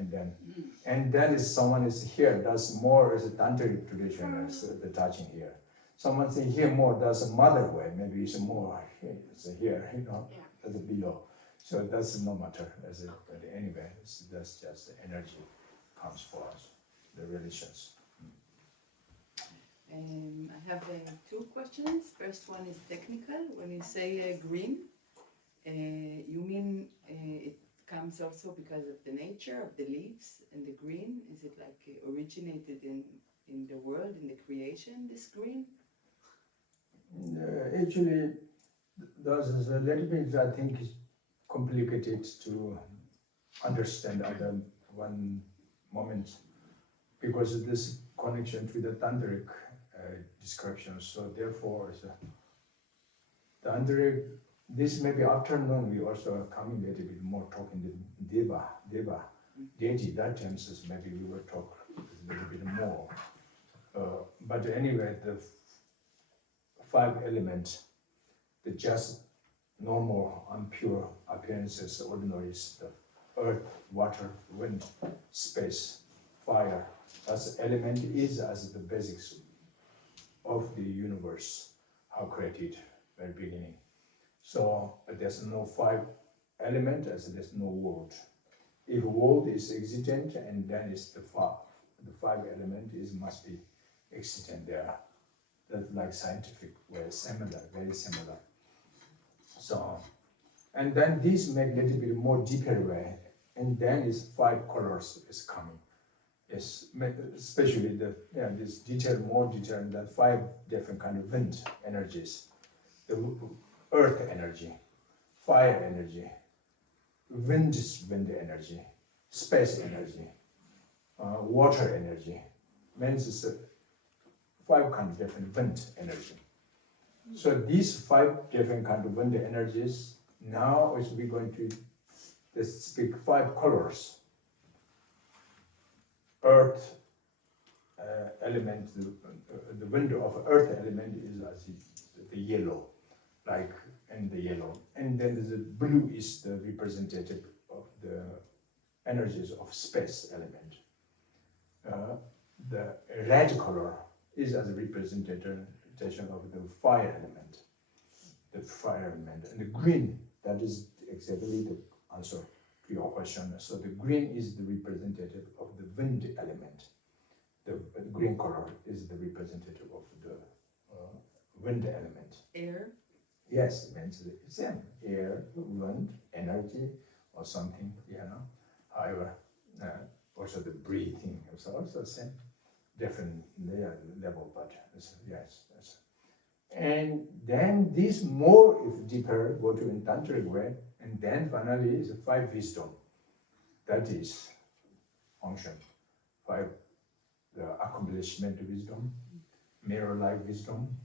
and then if someone is here, that's more as a tantric tradition as the touching here. Someone say here more, that's a mother way, maybe it's more it's here, you know, that's below. So that's no matter as but anyway, that's just the energy comes for us, the relations. I have two questions. First one is technical. When you say green, you mean it comes also because of the nature of the leaves and the green? Is it like originated in the world, in the creation, this green? Actually, there's a little bit, I think, complicated to understand at one moment because of this connection to the tantric description. So therefore, tantric, this maybe afternoon we also are coming a little bit more talking the deva, deity. That times is maybe we will talk a little bit more. But anyway, the 5 elements, the just normal, impure appearances, ordinary stuff, earth, water, wind, space, fire, as element is as the basics of the universe, how created very beginning. So there's no 5 element as there's no world. If world is existent and then it's the 5 element is must be existent there. That's like scientific way, similar, very similar. So, and then this make little bit more deeper way, and then is 5 colors is coming. Yes, especially this detail, more detail, and then 5 different kind of wind energies. The earth energy, fire energy, wind is wind energy, space energy, water energy. Means it's 5 kind of different wind energy. So these 5 different kind of wind energies, now we're going to speak 5 colors. Earth element, the wind of earth element is as the yellow, like in the yellow. And then the blue is the representative of the energies of space element. The red color is as a representation of the fire element, and the green, that is exactly the answer to your question. So the green is the representative of the wind element. The green color is the representative of the wind element. Air? Yes, it means the same. Air, wind, energy, or something, you know. However, also the breathing is also the same. different level, but yes. And then this more, if deeper, go to in tantric way, and then finally is 5 wisdom. That is function. 5, the accomplishment wisdom, mirror-like wisdom,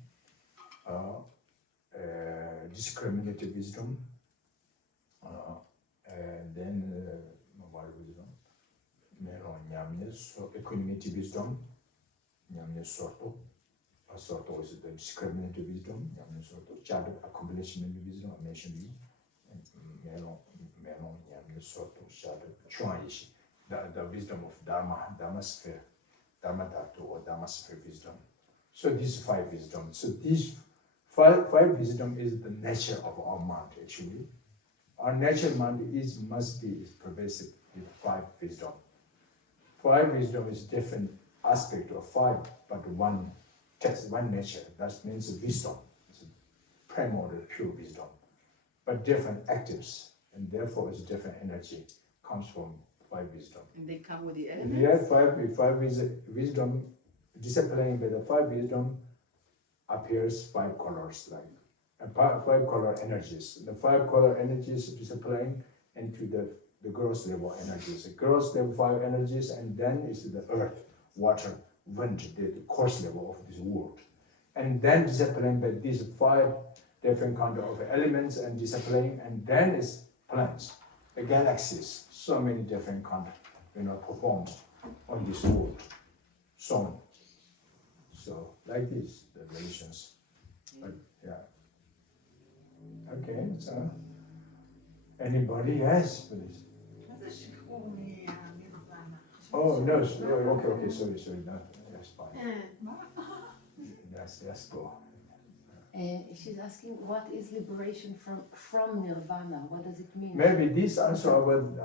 discriminative wisdom, and then mobile wisdom, equanimity wisdom, sorto is the discriminative wisdom, child accomplishment wisdom, mentioned the wisdom of Dharma sphere, Dharma Dhatu or Dharma sphere wisdom. So these 5 wisdom. So these five wisdom is the nature of our mind actually. Our natural mind must be pervasive with 5 wisdom. 5 wisdom is different aspect of 5, but one nature. That means wisdom. It's a primordial pure wisdom. But different actives, and therefore it's different energy comes from 5 wisdom. And they come with the elements? Yeah, 5 wisdom, discipline by the 5 wisdom appears 5 colors, like 5 color energies. The 5 color energies discipline into the gross level energies. The gross level 5 energies, and then is the earth, water, wind, the coarse level of this world. And then discipline by these 5 different kind of elements and discipline, and then is plants, the galaxies, so many different kind, performed on this world. So like this, the relations. But yeah. Okay, so anybody else, please? מה זה שחרור מהנירוונה? Oh no, okay, sorry, no, that's fine. Let's go. She's asking, what is liberation from nirvana? What does it mean? Maybe this answer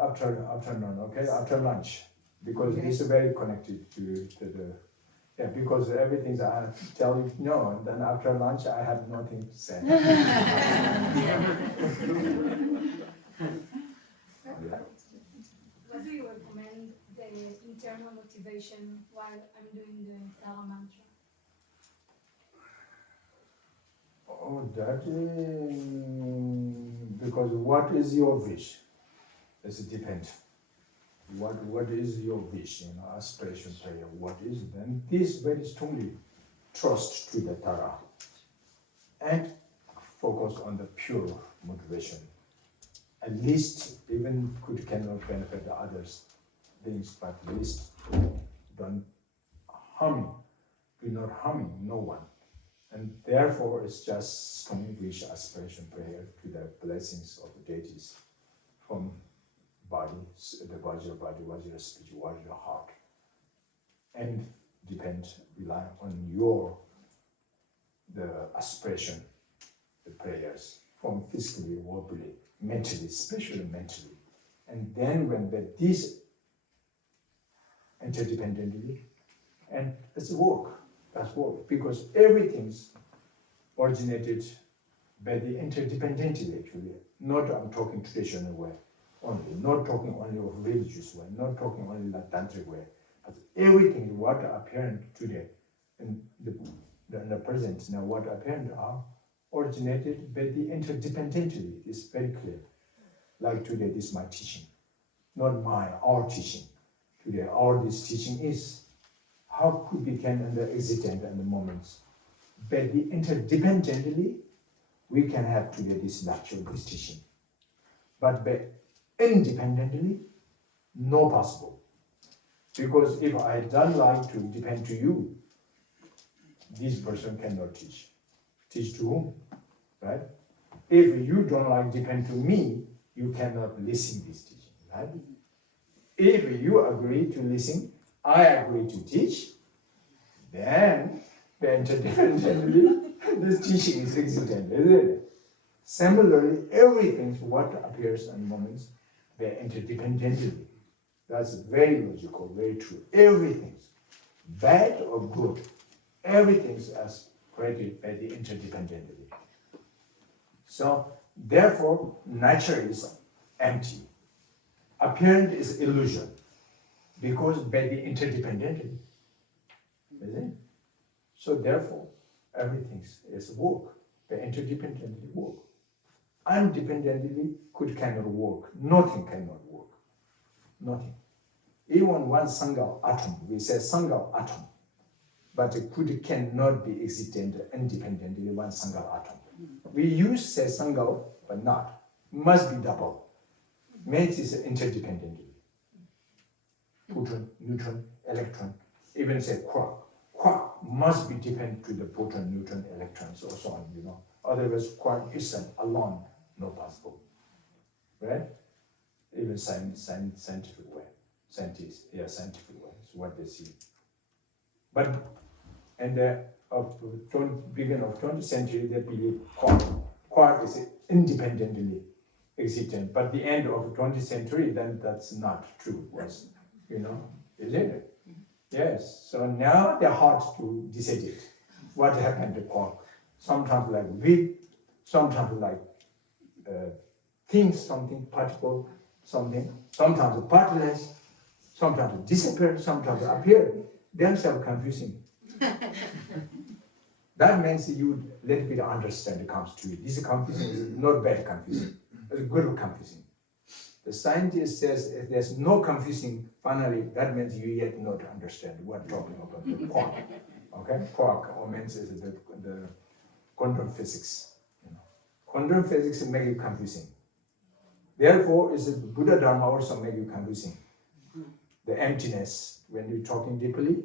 afternoon, okay, after lunch, because this is very connected to the because everything I tell you no, and then after lunch I have nothing to say. What do you recommend the internal motivation while I'm doing the Tara mantra? Oh, that is because what is your wish? It depends. What is your wish? Aspiration prayer. What is it? And this very strongly trust to the Tara and focus on the pure motivation. At least even cannot benefit the others things, but at least don't do not harming no one. And therefore it's just strong wish aspiration prayer to the blessings of the deities from body, the Vajra body, Vajra speech, Vajra heart. And rely on the aspiration, the prayers from physically, verbally, mentally, especially mentally. And then when this interdependently, and that's work, because everything's originated by the interdependently actually. Not I'm talking traditional way only, not talking only of religious way, not talking only like tantric way, but everything what apparent today in the present now what apparent are originated by the interdependently. It's very clear. Like today, this is my teaching, not our teaching. Today, all this teaching is how could become in the existent and the moments. But the interdependently, we can have today this lecture, this teaching. But independently, no possible. Because if I don't like to depend to you, this person cannot teach. Teach to whom, right? If you don't like depend to me, you cannot listen this teaching, right? If you agree to listen, I agree to teach, then interdependently, this teaching is existent, isn't it? Similarly, everything what appears in moments, they're interdependently. That's very logical, very true. Everything, bad or good, everything's as created by the interdependently. So, therefore, nature is empty. Appearance is illusion, because by the interdependently, Is it? So therefore, everything is work. They interdependently work. Independently cannot work. Nothing cannot work. Nothing. Even one single atom, we say single atom, but it cannot be existent independently, one single atom. We use say single, but not. Must be double. Means is interdependently. Proton, neutron, electron, even say quark. Quark must be dependent to the proton, neutron, electrons, or so on, Otherwise, quark itself alone, not possible. Right? Even scientific way. Scientists, scientific way is what they see. But in the beginning of 20th century, they believe quark is independently existent. But the end of the 20th century, then that's not true. Isn't it? Yes. So now they're hard to decide it. What happened to quark? Sometimes like weak, sometimes like things, something particle, something. Sometimes partless, sometimes disappear, sometimes appear. Themselves confusing. That means you little bit understand comes to it. This confusing is not bad confusing. It's good confusing. The scientist says if there's no confusing, finally, that means you yet not understand what talking about the quark. Okay? Quark means is the quantum physics. Quantum physics make it confusing. Therefore, is the Buddha Dharma also make you confusing. The emptiness, when you're talking deeply,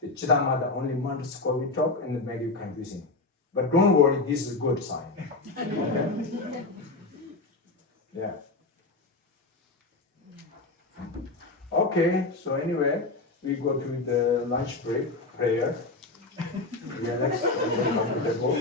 the Chidama, the only Montesquieu we talk, and it make you confusing. But don't worry, this is a good sign. Okay? Yeah. Okay, so anyway, we go to the lunch break, prayer. Relax, comfortable.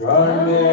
Dharme